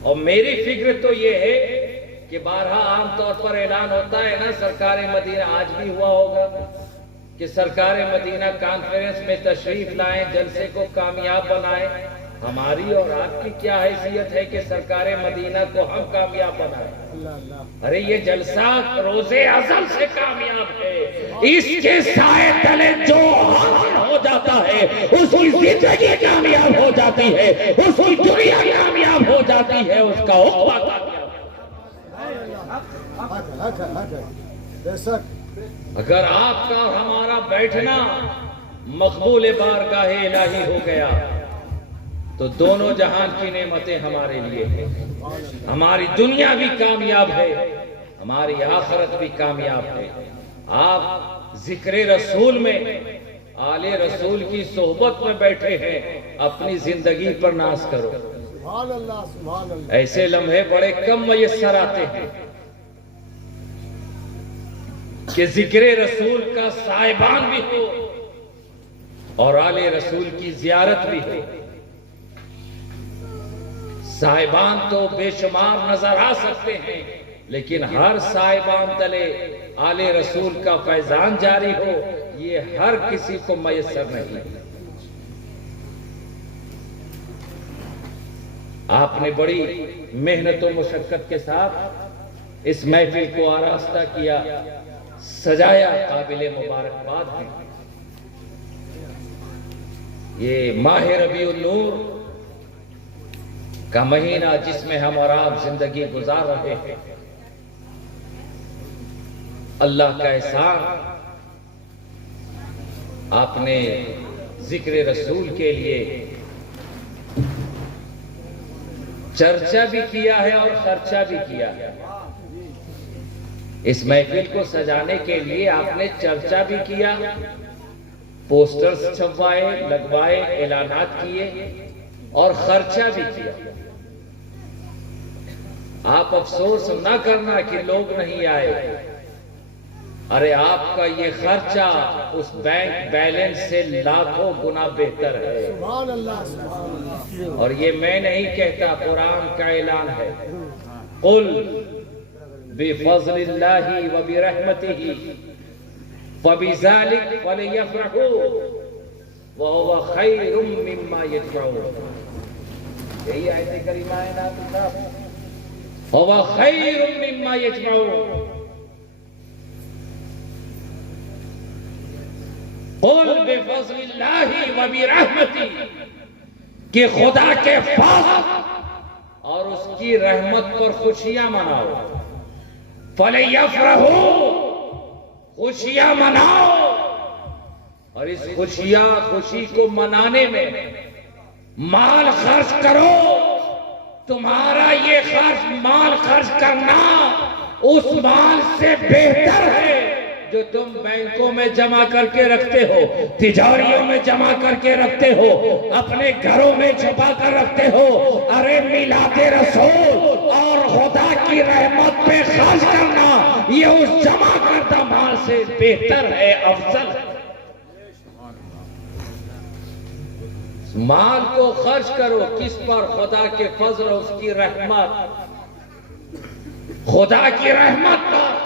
اور میری فکر تو یہ ہے کہ بارہا عام طور پر اعلان ہوتا ہے نا، سرکار مدینہ آج بھی ہوا ہوگا کہ سرکار مدینہ کانفرنس میں تشریف لائیں، جلسے کو کامیاب بنائیں. ہماری اور آپ کی کیا حیثیت ہے کہ سرکار مدینہ کو ہم کامیاب بنائیں؟ ارے یہ جلسہ روز ازل سے کامیاب ہے. اس کے سائے تلے جو حاضر ہو جاتا ہے اس کی زندگی کامیاب ہو جاتی ہے، اس کی دنیا کامیاب ہو جاتی ہے، اس کا عقبہ کامیاب. بے شک. اگر آپ کا اور ہمارا بیٹھنا مقبول بارگاہ الہی ہو گیا تو دونوں جہان کی نعمتیں ہمارے لیے ہیں. ہماری دنیا بھی کامیاب ہے، ہماری آخرت بھی کامیاب ہے. آپ ذکر رسول میں آل رسول کی صحبت میں بیٹھے ہیں، اپنی زندگی پر ناز کرو. سبحان اللہ سبحان اللہ. ایسے لمحے بڑے کم میسر آتے ہیں کہ ذکر رسول کا صاحبان بھی ہو اور آل رسول کی زیارت بھی ہو. صاحبان تو بے شمار نظر آ سکتے ہیں، لیکن ہر صاحبان تلے آل رسول کا فیضان جاری ہو، یہ ہر کسی کو میسر نہیں. آپ نے بڑی محنت و مشقت کے ساتھ اس محفل کو آراستہ کیا، سجایا، قابل مبارکباد ہے. یہ ماہ ربیع النور کا مہینہ جس میں ہم اور آپ زندگی گزار رہے ہیں، اللہ کا احسان. آپ نے ذکر رسول کے لیے چرچا بھی کیا ہے اور خرچہ بھی کیا ہے. اس محفل کو سجانے کے لیے آپ نے چرچا بھی کیا، پوسٹرز چھپوائے، لگوائے، اعلانات کیے اور خرچہ بھی کیا. آپ افسوس نہ کرنا کہ لوگ نہیں آئے. ارے آپ کا یہ خرچہ اس بینک بیلنس سے لاکھوں گنا بہتر ہے. سبحان اللہ سبحان اللہ. اور یہ میں نہیں کہتا، قرآن کا اعلان ہے، قل بفضل اللہ وبرحمتہ فبذلک فلیفرحوا وہو خیر مما یجمعون. یہی آیت کریمہ ہے نا صاحب، وہو خیر مما یجمعون. قل بفضل اللہ وبرحمتہ، کہ خدا کے فضل اور اس کی رحمت پر خوشیاں مناؤ. فَلْيَفْرَحُوا، خوشیاں مناؤ. اور اس خوشی کو منانے میں مال خرچ کرو. تمہارا یہ مال خرچ کرنا اس مال سے بہتر ہے جو تم بینکوں میں جمع کر کے رکھتے ہو، تجاریوں میں جمع کر کے رکھتے ہو، اپنے گھروں میں چھپا کر رکھتے ہو. ارے میلاد رسول اور خدا کی رحمت پہ خرچ کرنا یہ اس جمع کردہ مال سے بہتر ہے، افضل ہے. مال کو خرچ کرو کس پر؟ خدا کے فضل اور اس کی رحمت. خدا کی رحمت پر.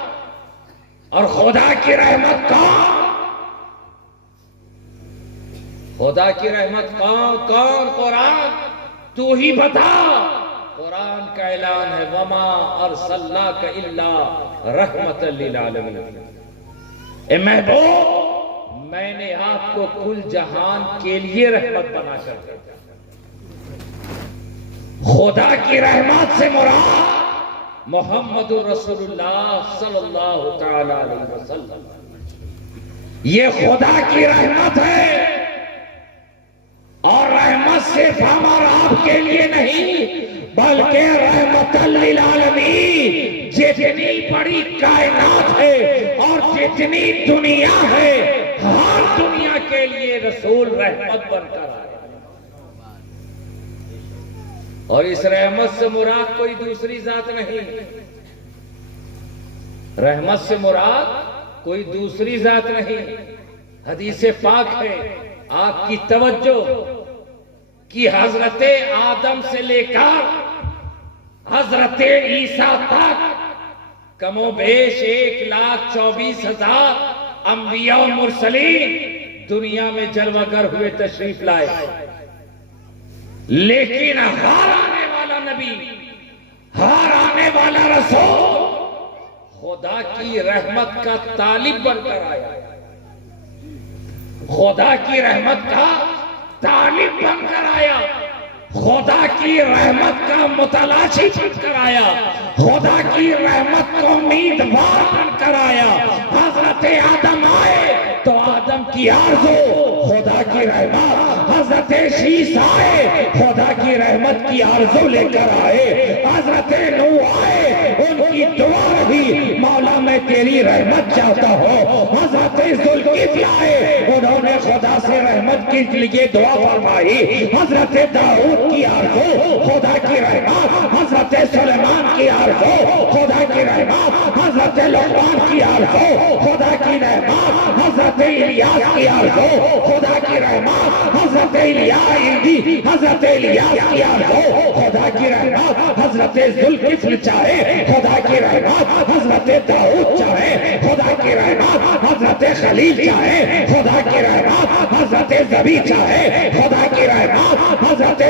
اور خدا کی رحمت کون؟ خدا کی رحمت کون؟ قرآن. تو ہی بتا. قرآن کا اعلان ہے، وما ارسلناک الا رحمت للعالمین. اے محبوب، میں نے آپ کو کل جہان کے لیے رحمت بنا کر دیا. خدا کی رحمت سے مراد محمد الرسول اللہ صلی اللہ تعالی علیہ وسلم، یہ خدا کی رحمت ہے، اور رحمت صرف ہم اور آپ کے لیے نہیں بلکہ رحمت للعالمین، جتنی بڑی کائنات ہے اور جتنی دنیا ہے ہر دنیا کے لیے رسول رحمت بن کر آئے، اور اس رحمت سے مراد کوئی دوسری ذات نہیں، رحمت سے مراد کوئی دوسری ذات نہیں۔ حدیث پاک ہے، آپ کی توجہ کہ حضرت آدم سے لے کر حضرت عیسیٰ تک کم و بیش 1,24,000 انبیاء و مرسلین دنیا میں جلوہ گر ہوئے تشریف لائے، لیکن ہر آنے والا نبی، ہر آنے والا رسول خدا کی رحمت کا طالب بن کر آیا، خدا کی رحمت کا طالب بن کر آیا، خدا کی رحمت کا متلاشی بن کر آیا، خدا کی رحمت کو امیدوار بن کر آیا۔ حضرت آدم آئے تو آدم کی آرزو خدا کی رحمت، حضرت شیس آئے خدا کی رحمت کی آرزو لے کر آئے، حضرت نوح آئے ان کی دعا رہی مولا میں تیری رحمت چاہتا ہوں، حضرت ذوالکفل آئے انہوں نے خدا سے رحمت کے لیے دعا فرمائی، حضرت داؤد کی آرزو خدا کی رحمت، حضرت سلیمان کی آرزو خدا کی رحمت، حضرت لقمان کی آرزو خدا کی رحمت، حضرت الیاس کی آرزو خدا کی رحمت، حضرت حضرت الیاس کی آرزو خدا کی رحمت، حضرت ذوالکفل چاہے خدا کی رحمت، حضرت داؤد چاہے خدا کی رحمت، حضرت خلیل چاہے خدا کی رحمت، حضرت ذبی چاہے خدا کی رحمت، حضرت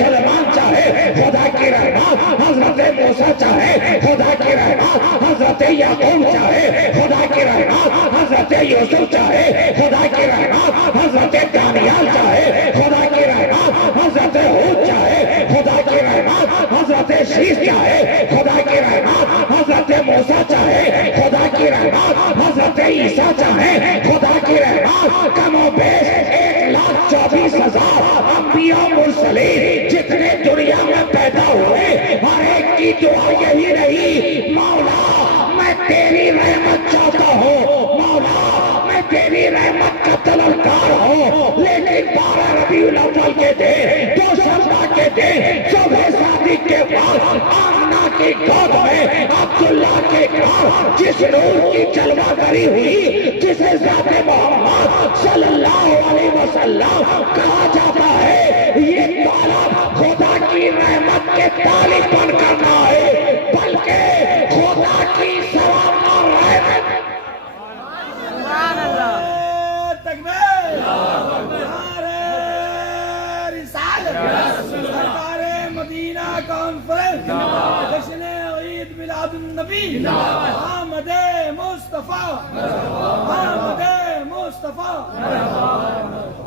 سلیمان چاہے خدا کی رحمت، حضرت موسیٰ چاہے خدا کی رحمت، حضرت یعقوب چاہے خدا کی رحمت، حضرت یوسف چاہے خدا کی رحمت، حضرت دانیال چاہے خدا کی رحمت، حضرت ہود چاہے خدا کی رحمت، حضرت شیس چاہے خدا کی رحمت، حضرت موسیٰ چاہے خدا کی رحمت، حضرت عیسیٰ چاہے خدا کی رحمت، کم و بیش 1,24,000 انبیاء مرسلین جتنے دنیا میں پیدا ہوئے ہر ایک کی دعا یہی رہی، مولا میں تیری رحمت چاہتا ہوں، مولا میں تیری رحمت کا طلبگار ہوں۔ لیکن 12 ربیع الاول کے دن، دوشنبہ کے دن، صبح صادق کے بعد آمنہ کی گود میں عبداللہ کے گھر جس نور کی جلوہ گری ہوئی، جسے ذات محمد صلی اللہ علیہ وسلم کہا جاتا ہے، یہ طالب خدا کی رحمت کے طالب بن کر نہ آئے بلکہ خدا کی ثواب اور رحمت تکبیر، نعرہ رسالت، سرکار مدینہ کانفرنس، جشن عید میلاد النبی، آمد مصطفیٰ، آمد مصطفیٰ۔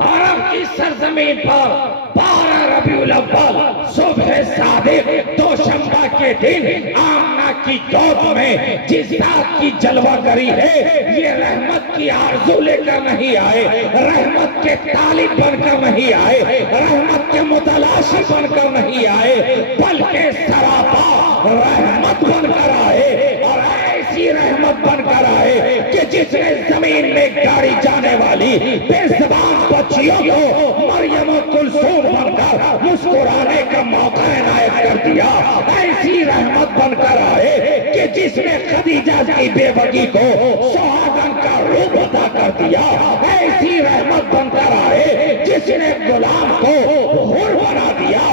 عرب کی سرزمین پر 12 ربیع الاول صبح صادق دوشنبہ کے دن آمنہ کی گود میں جس ذات کی جلوہ گری ہے، یہ رحمت کی آرزو لے کر نہیں آئے، رحمت کے طالب بن کر نہیں آئے، رحمت کے متلاشی بن کر نہیں آئے، بلکہ سراپا رحمت بن کر آئے، اور ایسی رحمت بن کر آئے کہ جس نے زمین میں گاڑی جانے والی بے زبان بچیوں کو مریم و کلثوم بن کر مسکرانے کا موقع عنایت کر دیا، ایسی رحمت بن کر آئے کہ جس نے خدیجہ کی بیوگی کو سہاگن کا روپ عطا کر دیا، ایسی رحمت بن کر آئے جس نے غلام کو حر بنا دیا،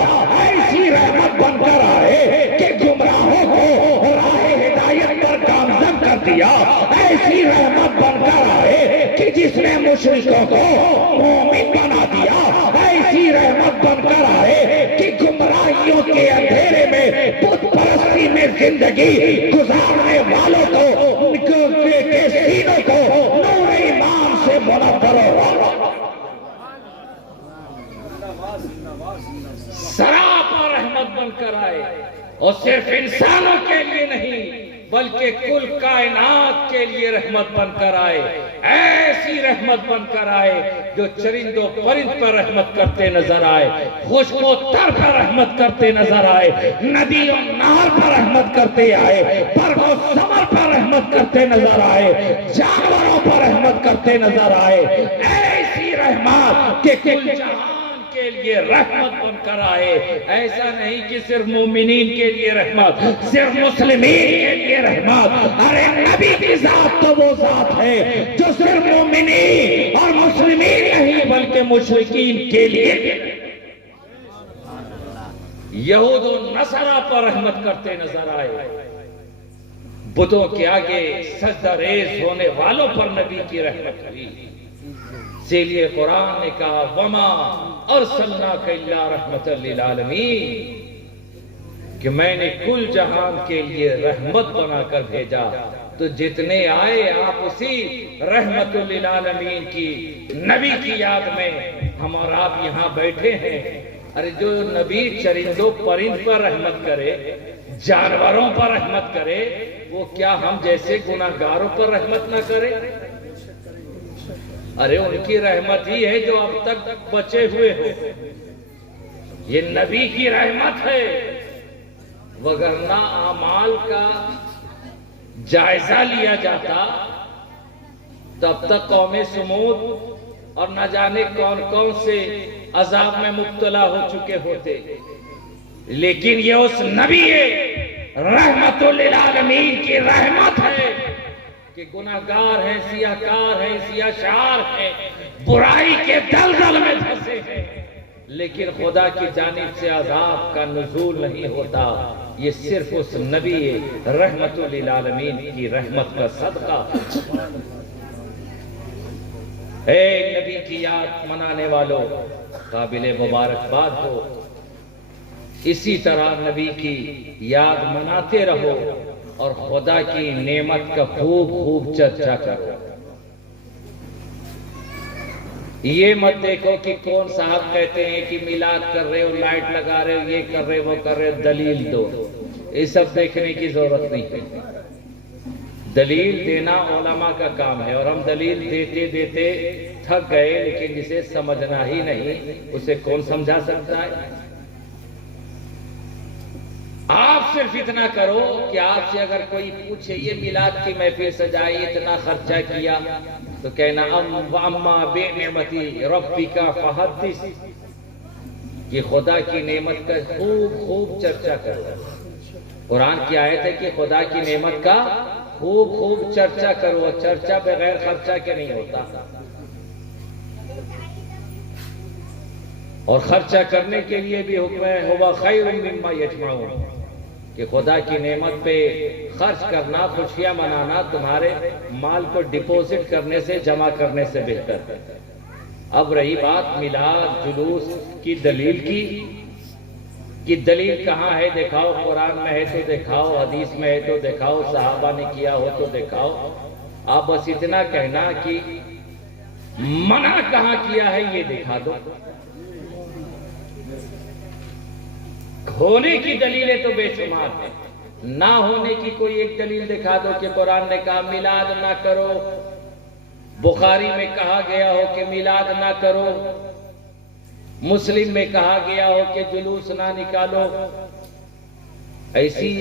ایسی رحمت بن کر آئے کہ گمراہوں کو راہ ہدایت پر گامزن کر دیا، ایسی رحمت بن کر آئے کہ جس نے مشرکوں کو مومن بنا دیا، ایسی رحمت بن کر آئے کہ گمراہیوں کے اندھیرے میں بت پرستی میں زندگی گزارنے والوں کو کے سینوں کو نور ایمان سے منور ہو۔ سراپا بن کر آئے، اور صرف انسانوں کے لیے نہیں بلکہ کل کائنات کے لیے رحمت بن کر آئے، ایسی رحمت بن کر آئے جو چرند و پرند پر رحمت کرتے نظر آئے، خشک و تر پر رحمت کرتے نظر آئے، ندی و نہر پر رحمت کرتے آئے، برگ و ثمر پر رحمت کرتے نظر آئے، جانوروں پر رحمت کرتے نظر آئے، ایسی رحمت کہ کل جہان کے لیے رحمت بن کر آئے۔ ایسا نہیں کہ صرف مومنین کے لیے رحمت، صرف مسلمین کے لیے رحمت۔ ارے نبی کی ذات تو وہ ذات ہے جو صرف مومنین اور مسلمین نہیں بلکہ مشرکین کے لیے بھی۔ یہود و نصارہ پر رحمت کرتے نظر آئے، بتوں کے آگے سجدہ ریز ہونے والوں پر نبی کی رحمت ہوئی۔ اسی لیے قرآن نے کہا وما ارسلناک الا رحمت للعالمین، کہ میں نے کل جہان کے لیے رحمت بنا کر بھیجا۔ تو جتنے آئے آپ اسی رحمت للعالمین کی نبی کی یاد میں ہم اور آپ یہاں بیٹھے ہیں۔ ارے جو نبی چرندوں پرند پر رحمت کرے، جانوروں پر رحمت کرے، وہ کیا ہم جیسے گناہگاروں پر رحمت نہ کرے؟ ارے ان کی رحمت ہی ہے جو اب تک بچے ہوئے ہو، یہ نبی کی رحمت ہے۔ وگرنہ اعمال کا جائزہ لیا جاتا تب تک قوم سمود اور نہ جانے کون کون سے عذاب میں مبتلا ہو چکے ہوتے، لیکن یہ اس نبی رحمت للعالمین کی رحمت ہے کہ گناہگار ہیں، سیاہکار ہیں، سیاہشار ہیں، برائی کے دلدل میں پھنسے ہیں، لیکن خدا کی جانب سے عذاب کا نزول نہیں ہوتا۔ یہ صرف اس نبی رحمت للعالمین کی رحمت کا صدقہ۔ اے نبی کی یاد منانے والوں، قابل مبارکباد ہو، اسی طرح نبی کی یاد مناتے رہو اور خدا کی نعمت کا خوب خوب چرچا کرو۔ یہ مت دیکھو کہ کون صاحب کہتے ہیں کہ میلاد کر رہے ہو، لائٹ لگا رہے ہو، یہ کر رہے وہ کر رہے ہو، دلیل دو۔ یہ سب دیکھنے کی ضرورت نہیں ہے۔ دلیل دینا علماء کا کام ہے، اور ہم دلیل دیتے دیتے تھک گئے، لیکن جسے سمجھنا ہی نہیں اسے کون سمجھا سکتا ہے؟ آپ صرف اتنا کرو کہ آپ سے اگر کوئی پوچھے یہ میلاد کی محفل سجائی، اتنا خرچہ کیا، تو کہنا اما بنعمتی ربک فحدث، کہ خدا کی نعمت کا خوب خوب چرچا کرو۔ قرآن کی آیت ہے کہ خدا کی نعمت کا خوب خوب چرچا کرو، چرچا بغیر خرچہ کے نہیں ہوتا۔ اور خرچہ کرنے کے لیے بھی حکم ہے ہوا خیر مما یجمعون، کہ خدا کی نعمت پہ خرچ کرنا، خوشیاں منانا تمہارے مال کو ڈپوزٹ کرنے سے، جمع کرنے سے بہتر ہے۔ اب رہی بات میلاد جلوس کی دلیل کی، کہ دلیل کہاں ہے دکھاؤ، قرآن میں ہے تو دکھاؤ، حدیث میں ہے تو دکھاؤ، صحابہ نے کیا ہو تو دکھاؤ۔ آپ بس اتنا کہنا کہ منع کہاں کیا ہے یہ دکھا دو۔ ہونے کی دلیلیں تو بے شمار ہیں، نہ ہونے کی کوئی ایک دلیل دکھا دو کہ قرآن نے کہا میلاد نہ کرو، بخاری میں کہا گیا ہو کہ میلاد نہ کرو، مسلم میں کہا گیا ہو کہ جلوس نہ نکالو۔ ایسی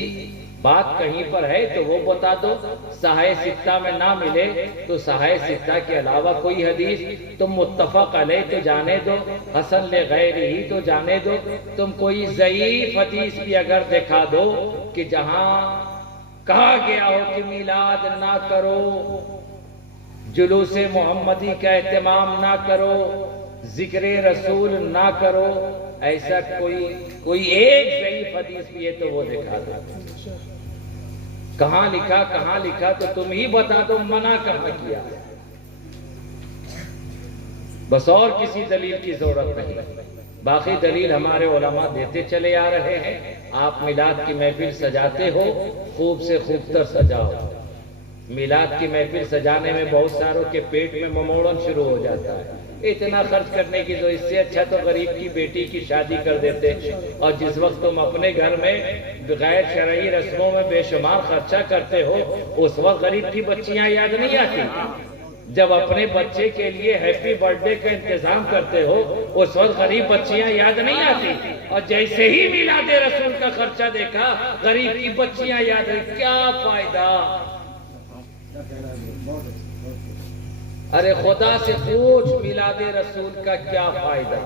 بات کہیں پر ہے تو وہ بتا دو۔ صحیح ستہ میں نہ ملے تو صحیح ستہ کے علاوہ کوئی حدیث تم متفق علیہ تو جانے دو، حسن لغیر ہی تو جانے دو، تم کوئی ضعیف حدیث بھی اگر دکھا دو کہ جہاں کہا گیا ہو کہ میلاد نہ کرو، جلوس محمدی کا اہتمام نہ کرو، ذکر رسول نہ کرو، ایسا کوئی ایک ضعیف حدیث بھی ہے تو وہ دکھا دو۔ کہاں لکھا تو تم ہی بتا دو منع کہاں کیا، بس اور کسی دلیل کی ضرورت نہیں۔ باقی دلیل ہمارے علماء دیتے چلے آ رہے ہیں۔ آپ میلاد کی محفل سجاتے ہو، خوب سے خوب تر سجاؤ۔ میلاد کی محفل سجانے میں بہت ساروں کے پیٹ میں مموڑن شروع ہو جاتا ہے، اتنا خرچ کرنے کی تو اس سے اچھا تو غریب کی بیٹی کی شادی کر دیتے. اور جس وقت تم اپنے گھر میں غیر شرعی رسموں میں بے شمار خرچہ کرتے ہو اس وقت غریب کی بچیاں یاد نہیں آتی. جب اپنے بچے کے لیے ہیپی برتھ ڈے کا انتظام کرتے ہو اس وقت غریب بچیاں یاد نہیں آتی. اور جیسے ہی میلاد رسول کا خرچہ دیکھا غریب کی بچیاں یاد رہی. کیا فائدہ؟ ارے خدا سے پوچھ میلاد رسول کا کیا فائدہ؟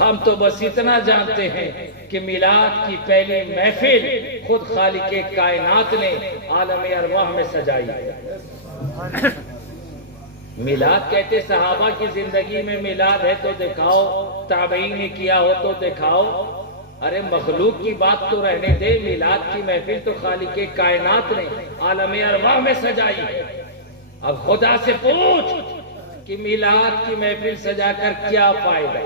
ہم تو بس اتنا جانتے ہیں کہ میلاد کی پہلی محفل خود خالق کائنات نے عالم ارواح میں سجائی ہے. میلاد کہتے صحابہ کی زندگی میں میلاد ہے تو دکھاؤ، تابعین نے کیا ہو تو دکھاؤ. ارے مخلوق کی بات تو رہنے دے، میلاد کی محفل تو خالق کائنات نے عالم ارواح میں سجائی ہے. اب خدا سے پوچھ کہ میلاد کی محفل سجا کر کیا فائدہ؟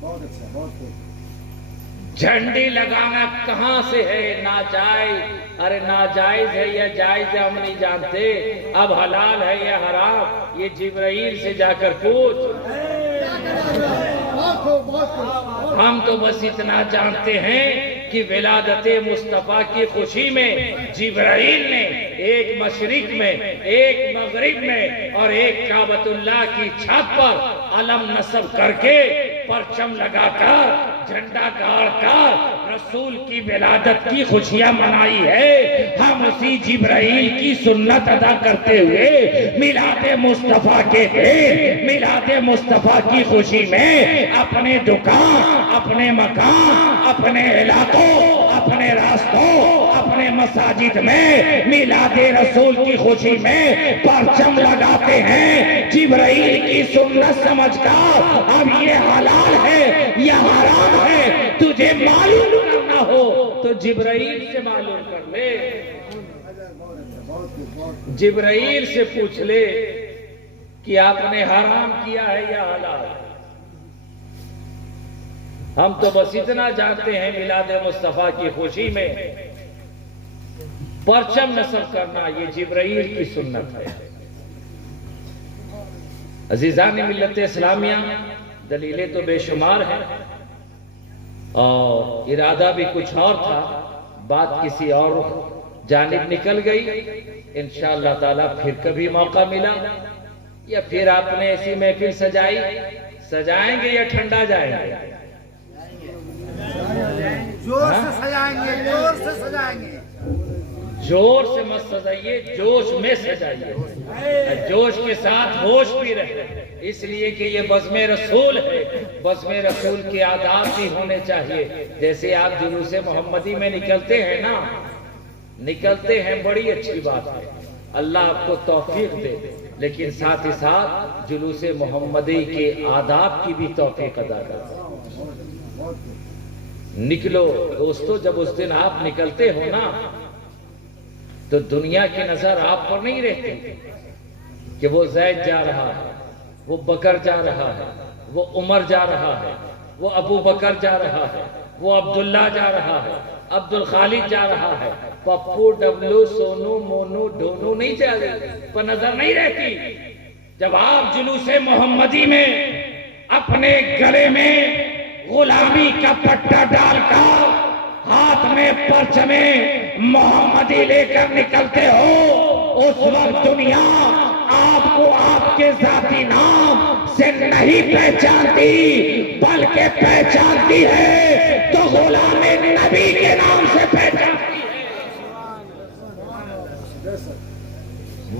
بہت اچھا، بہت جھنڈی لگانا کہاں سے ہے؟ ناجائز. ارے ناجائز ہے یا جائز ہے ہم نہیں جانتے. اب حلال ہے یا حرام یہ جبرائیل سے جا کر پوچھ. ہم تو بس اتنا جانتے ہیں کہ ولادت مصطفیٰ کی خوشی میں جبرائیل نے ایک مشرق میں، ایک مغرب میں اور ایک کعبۃ اللہ کی چھت پر علم نصب کر کے پرچم لگا کر جھنڈا گاڑ کر رسول کی ولادت کی خوشیاں منائی ہے. ہم اسی جبرائیل کی سنت ادا کرتے ہوئے میلاد مصطفیٰ کے دن، میلاد مصطفیٰ کی خوشی میں اپنے دکان، اپنے مکان، اپنے علاقوں، اپنے راستوں، اپنے مساجد میں میلاد رسول کی خوشی میں پرچم لگاتے ہیں جبرائیل کی سنت سمجھ کر. اب یہ حلال ہے یا حرام ہے تجھے معلوم کرنا ہو تو جبرائیل سے معلوم کر لے. جبرائیل سے پوچھ لے کہ آپ نے حرام کیا ہے یا حلال. ہم تو بس اتنا جانتے ہیں میلاد مصطفیٰ کی خوشی میں پرچم نصب کرنا یہ جبرائیل کی سنت ہے. عزیزان ملت اسلامیہ، دلیلیں تو بے شمار ہیں اور ارادہ بھی کچھ اور تھا، بات کسی اور جانب نکل گئی. انشاءاللہ تعالیٰ پھر کبھی موقع ملا یا پھر آپ نے ایسی محفل سجائی، سجائیں گے یا ٹھنڈا جائیں گے؟ زور سے سجائیں گے، زور سے سجائیں گے. زور سے مت سجائیے، جوش میں سجائیے، جوش کے ساتھ ہوش بھی رہے. اس لیے کہ یہ بزم رسول ہے، بزم رسول کے آداب بھی ہونے چاہیے. جیسے آپ جلوس محمدی میں نکلتے ہیں نا، نکلتے ہیں بڑی اچھی بات ہے، اللہ آپ کو توفیق دے، لیکن ساتھ ہی ساتھ جلوس محمدی کے آداب کی بھی توفیق ادا کریں. نکلو دوستو، جب اس دن آپ نکلتے ہو نا تو دنیا کی نظر آپ پر نہیں رہتی کہ وہ زید جا رہا ہے، وہ بکر جا رہا ہے، وہ عمر جا رہا ہے، وہ ابو بکر جا رہا ہے، وہ عبداللہ جا رہا ہے، عبد الخالق جا رہا ہے. پپو، ڈبلو، سونو، مونو، ڈونو نہیں جا رہی، پر نظر نہیں رہتی. جب آپ جلوس محمدی میں اپنے گلے میں غلامی کا پٹا ڈال کر ہاتھ میں پرچم محمدی لے کر نکلتے ہو، اس وقت دنیا آپ کو آپ کے ذاتی نام سے نہیں پہچانتی بلکہ پہچانتی ہے تو غلام نبی کے نام سے پہچانتی ہے.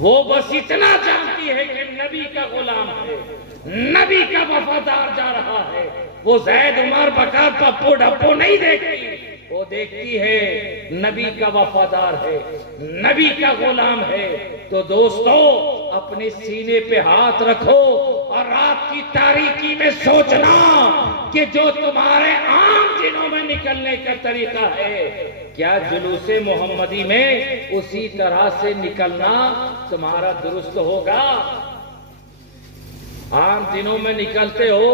وہ بس اتنا جانتی ہے کہ نبی کا غلام ہے، نبی کا وفادار جا رہا ہے. وہ زید، عمر، بکر، پپو، ڈپو نہیں دیکھتی، وہ دیکھتی ہے نبی کا وفادار ہے، نبی کا غلام ہے. تو دوستو اپنے سینے پہ ہاتھ رکھو اور رات کی تاریکی میں سوچنا کہ جو تمہارے عام دنوں میں نکلنے کا طریقہ ہے، کیا جلوس محمدی میں اسی طرح سے نکلنا تمہارا درست ہوگا؟ عام دنوں میں نکلتے ہو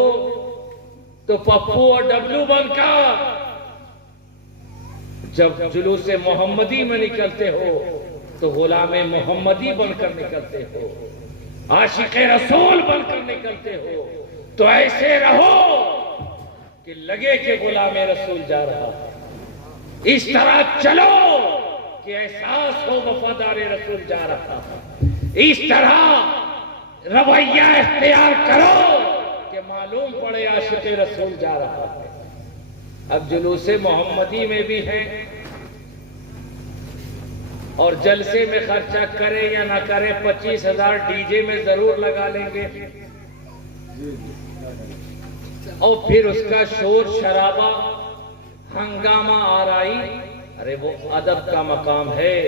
تو پپو اور ڈبلو بن کر، جب جلوس محمدی میں نکلتے ہو تو غلام محمدی بن کر نکلتے ہو. عاشق رسول بن کر نکلتے ہو تو ایسے رہو کہ لگے کہ غلام رسول جا رہا ہے، اس طرح چلو کہ احساس ہو وفادار رسول جا رہا ہے، اس طرح رویہ اختیار کرو کہ معلوم پڑے عاشق رسول جا رہا ہے۔ اب جلوس محمدی میں بھی ہے اور جلسے میں خرچہ کرے یا نہ کرے 25,000 ڈی جے میں ضرور لگا لیں گے، اور پھر اس کا شور شرابہ ہنگامہ آرائی، ارے وہ ادب کا مقام ہے۔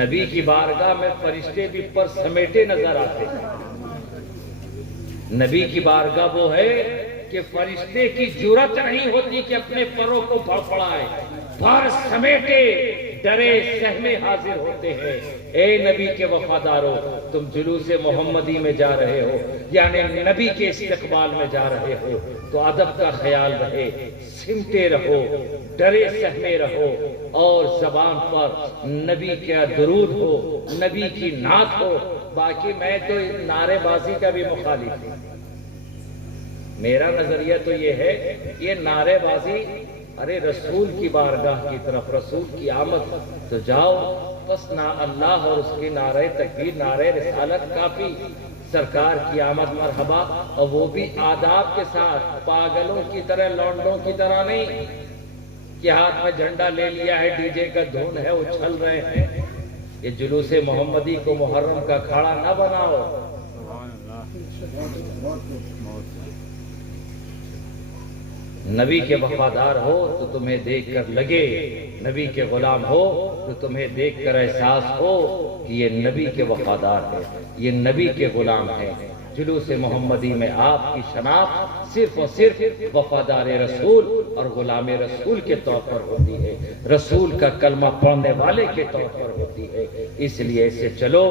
نبی کی بارگاہ میں فرشتے بھی پر سمیٹے نظر آتے ہیں۔ نبی کی بارگاہ وہ ہے کہ فرشتے کی جرات نہیں ہوتی کہ اپنے پروں کو پھڑپھڑائے، پر سمیٹے ڈرے سہمے حاضر ہوتے ہیں۔ اے نبی کے وفاداروں، تم جلوس محمدی میں جا رہے ہو، یعنی نبی کے استقبال میں جا رہے ہو، تو ادب کا خیال رہے، سمٹے رہو، ڈرے سہمے رہو، اور زبان پر نبی کا درود ہو، نبی کی نعت ہو۔ باقی میں تو نعرے بازی کا بھی مخالف ہوں۔ میرا نظریہ تو یہ ہے، یہ نعرے بازی، ارے رسول کی بارگاہ کی طرف، رسول کی آمد تو جاؤ، بس نہ اللہ اور اس کی نعرہ تکبیر، نعرہ رسالت کافی، سرکار کی آمد مرحبا، اور وہ بھی آداب کے ساتھ، پاگلوں کی طرح، لونڈوں کی طرح نہیں کہ ہاتھ میں جھنڈا لے لیا ہے، ڈی جے کا دھن ہے، اچھل رہے ہیں۔ یہ جلوس محمدی کو محرم کا کھڑا نہ بناؤ۔ نبی کے وفادار ہو تو تمہیں دیکھ کر لگے، نبی کے غلام ہو تو تمہیں دیکھ کر احساس ہو کہ یہ نبی کے وفادار ہے، یہ نبی کے غلام ہے۔ جلوس محمدی میں آپ کی شناخت صرف اور صرف وفادار رسول اور غلام رسول کے طور پر ہوتی ہے، رسول کا کلمہ پڑھنے والے کے طور پر ہوتی ہے۔ اس لیے ایسے چلو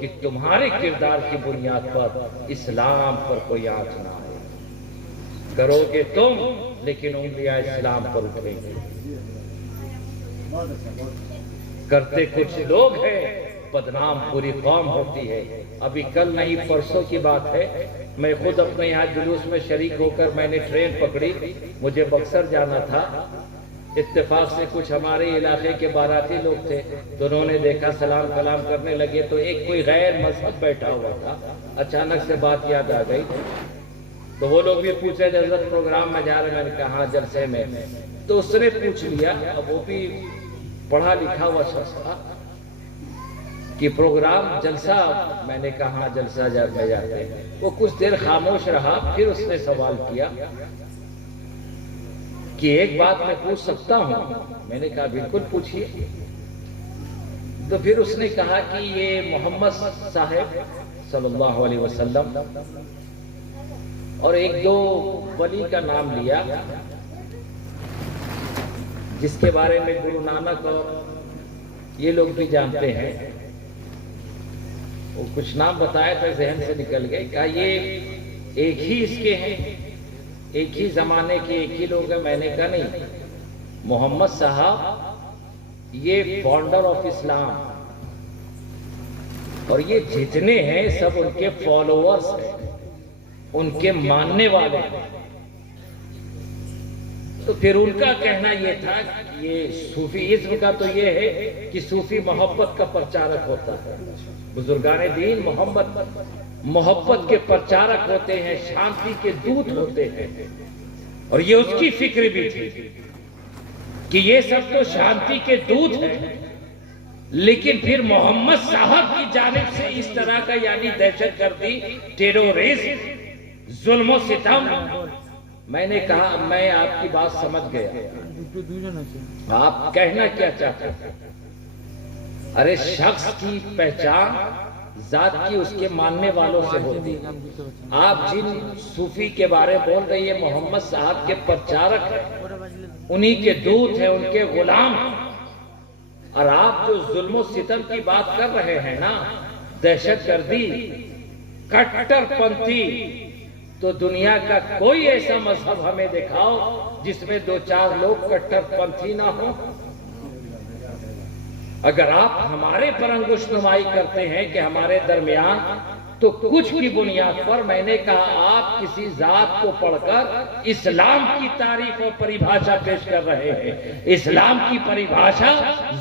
کہ تمہارے کردار کی بنیاد پر اسلام پر کوئی آنچ نہ آئے۔ کرو گے تم، لیکن انگلیاں اسلام پر اٹھیں گی۔ کرتے کچھ لوگ ہیں، بدنام پوری قوم ہوتی ہے۔ ابھی کل نہیں پرسوں کی بات ہے، میں خود اپنے یہاں جلوس میں شریک ہو کر میں نے ٹرین پکڑی، مجھے بکسر جانا تھا۔ اتفاق سے کچھ ہمارے علاقے کے باراتی لوگ تھے، تو انہوں نے دیکھا، سلام کلام کرنے لگے، تو ایک کوئی غیر مذہب بیٹھا ہوا تھا۔ اچانک سے بات یاد آ گئی، تو وہ لوگ بھی پوچھے حضرت پروگرام میں جا رہے ہیں؟ میں نے کہا ہاں جلسے میں۔ تو اس نے پوچھ لیا، اب وہ بھی پڑھا لکھا ہوا شخص تھا، کہ پروگرام جلسہ؟ میں نے کہا ہاں جلسہ میں جاتے ہیں۔ وہ کچھ دیر خاموش رہا، پھر اس نے سوال کیا کہ ایک بات میں پوچھ سکتا ہوں؟ میں نے کہا بالکل پوچھیے۔ تو پھر اس نے کہا کہ یہ محمد صاحب صلی اللہ علیہ وسلم اور ایک دو ولی کا نام لیا، جس کے بارے میں گرو نانک اور یہ لوگ بھی جانتے ہیں۔ وہ کچھ نام بتایا تھا، ذہن سے نکل گئے۔ کہا یہ ایک ہی اس کے ہیں، ایک ہی زمانے کے، ایک ہی لوگ ہیں؟ میں نے کہا نہیں، محمد صاحب یہ فاؤنڈر آف اسلام، اور یہ جتنے ہیں سب ان کے فالوورز ہیں، ان کے ماننے والے ہیں۔ تو پھر ان کا کہنا یہ تھا کہ یہ صوفیزم کا تو یہ ہے کہ صوفی محبت کا پرچارک ہوتا ہے، بزرگان دین محبت کے پرچارک ہوتے ہیں، شانتی کے دودت ہوتے ہیں۔ اور یہ اس کی فکر بھی تھی کہ یہ سب تو شانتی کے دودت ہیں، لیکن پھر محمد صاحب کی جانب سے اس طرح کا، یعنی دہشت گردی، ٹیرورزم، ظلم و ستم۔ میں نے کہا میں آپ کی بات سمجھ گیا، آپ کہنا کیا چاہتے ہیں؟ ارے شخص کی پہچان ذات کی اس کے ماننے والوں سے ہوتی ہے۔ آپ جن صوفی کے بارے بول رہے ہیں، محمد صاحب کے پرچارک ہیں، انہی کے دودت ہیں، ان کے غلام ہیں۔ اور آپ جو ظلم و ستم کی بات کر رہے ہیں نا، دہشت گردی، کٹر پنتھی، تو دنیا کا کوئی ایسا مذہب ہمیں دکھاؤ جس میں دو چار لوگ کٹر پنتھی نہ ہوں۔ اگر آپ ہمارے پر انگشت نمائی کرتے ہیں کہ ہمارے درمیان تو کچھ کی بنیاد پر میں نے کہا آپ کسی ذات کو پڑھ کر اسلام کی تعریف اور پریبھاشا پیش کر رہے ہیں. اسلام کی پریبھاشا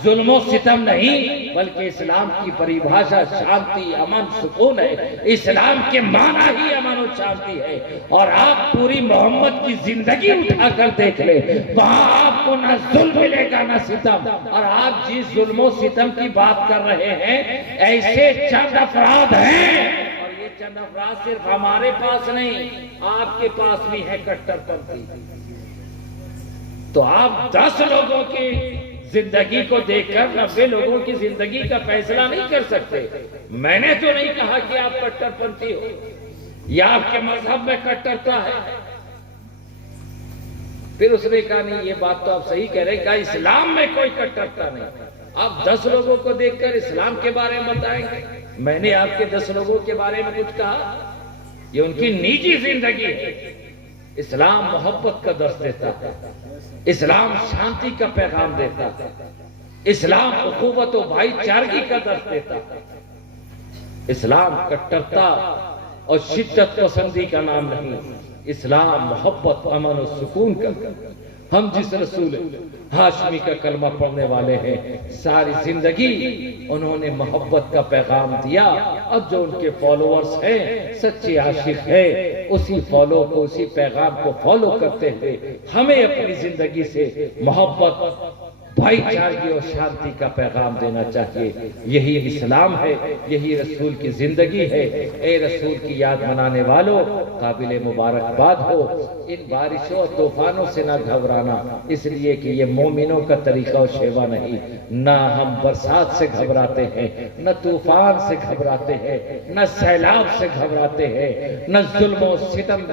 ظلم و ستم نہیں بلکہ اسلام کی پریبھاشا شانتی امن سکون ہے. اسلام کے معنی ہی امن و شانتی ہے. اور آپ پوری محمد کی زندگی اٹھا کر دیکھ لیں وہاں آپ کو نہ ظلم ملے گا نہ ستم. اور آپ جس ظلم و ستم کی بات کر رہے ہیں ایسے چند افراد ہیں چند افراد صرف ہمارے پاس نہیں آپ کے پاس بھی ہے کٹر پنتھی. تو آپ 10 لوگوں کی زندگی کو دیکھ کر 90 لوگوں کی زندگی کا فیصلہ نہیں کر سکتے. میں نے تو نہیں کہا کہ آپ کٹر پنتھی ہو یا آپ کے مذہب میں کٹرتا ہے. پھر اس نے کہا نہیں یہ بات تو آپ صحیح کہہ رہے ہیں کہ اسلام میں کوئی کٹرتا نہیں. آپ 10 لوگوں کو دیکھ کر اسلام کے بارے میں بتائیں گے. میں نے آپ کے 10 لوگوں کے بارے میں کچھ کہا؟ یہ ان کی نجی زندگی ہے. اسلام محبت کا درس دیتا ہے. اسلام شانتی کا پیغام دیتا ہے. اسلام اخوت و بھائی چارگی کا درس دیتا ہے. اسلام کٹرتا اور شدت پسندی کا نام نہیں. اسلام محبت امن و سکون کا. ہم جس رسول ہاشمی کا کلمہ پڑھنے والے ہیں ساری زندگی انہوں نے محبت کا پیغام دیا. اب جو ان کے فالوورز ہیں سچے عاشق ہیں اسی فالو کو اسی پیغام کو فالو کرتے ہوئے ہمیں اپنی زندگی سے محبت بھائی چارگی اور شانتی کا پیغام دینا چاہیے. یہی اسلام ہے, یہی رسول کی زندگی ہے. اے رسول کی یاد منانے والوں قابل مبارکباد ہو. ان بارشوں اور طوفانوں سے نہ گھبرانا اس لیے کہ یہ مومنوں کا طریقہ و شیوا نہیں. نہ ہم برسات سے گھبراتے ہیں, نہ طوفان سے گھبراتے ہیں, نہ سیلاب سے گھبراتے ہیں, نہ ظلم و ستم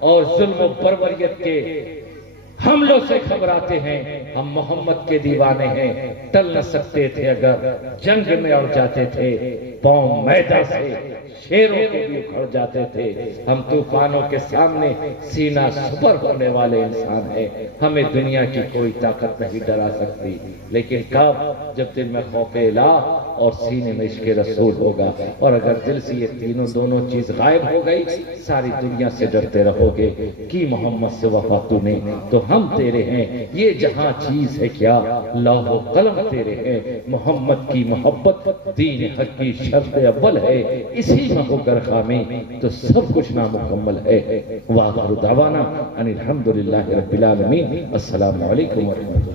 اور ظلم و بربریت کے حملوں سے گھبراتے ہیں. ہم محمد کے دیوانے ہیں. ٹل نہ سکتے تھے اگر جنگ میں اڑ جاتے تھے. پاؤں میدان سے شیروں کے بھی اکھڑ جاتے تھے. ہم طوفانوں کے سامنے سینہ سپر ہونے والے انسان ہیں. ہمیں دنیا کی کوئی طاقت نہیں ڈرا سکتی. لیکن کب جب دل میں خوف الہ اور سینے میں عشق رسول ہوگا. اور اگر دل سے یہ دونوں چیز غائب ہو گئی ساری دنیا سے ڈرتے رہو گے. کی محمد سے وفا تو نے تو ہم تیرے ہیں. یہ جہاں چیز ہے کیا لوح و قلم تیرے ہیں. محمد کی محبت دین حق کی شرط اول ہے. اسی میں ہو کر خامی تو سب کچھ نامکمل ہے. وآخر دعوانا ان الحمدللہ رب العالمین. السلام علیکم ورحمۃ اللہ.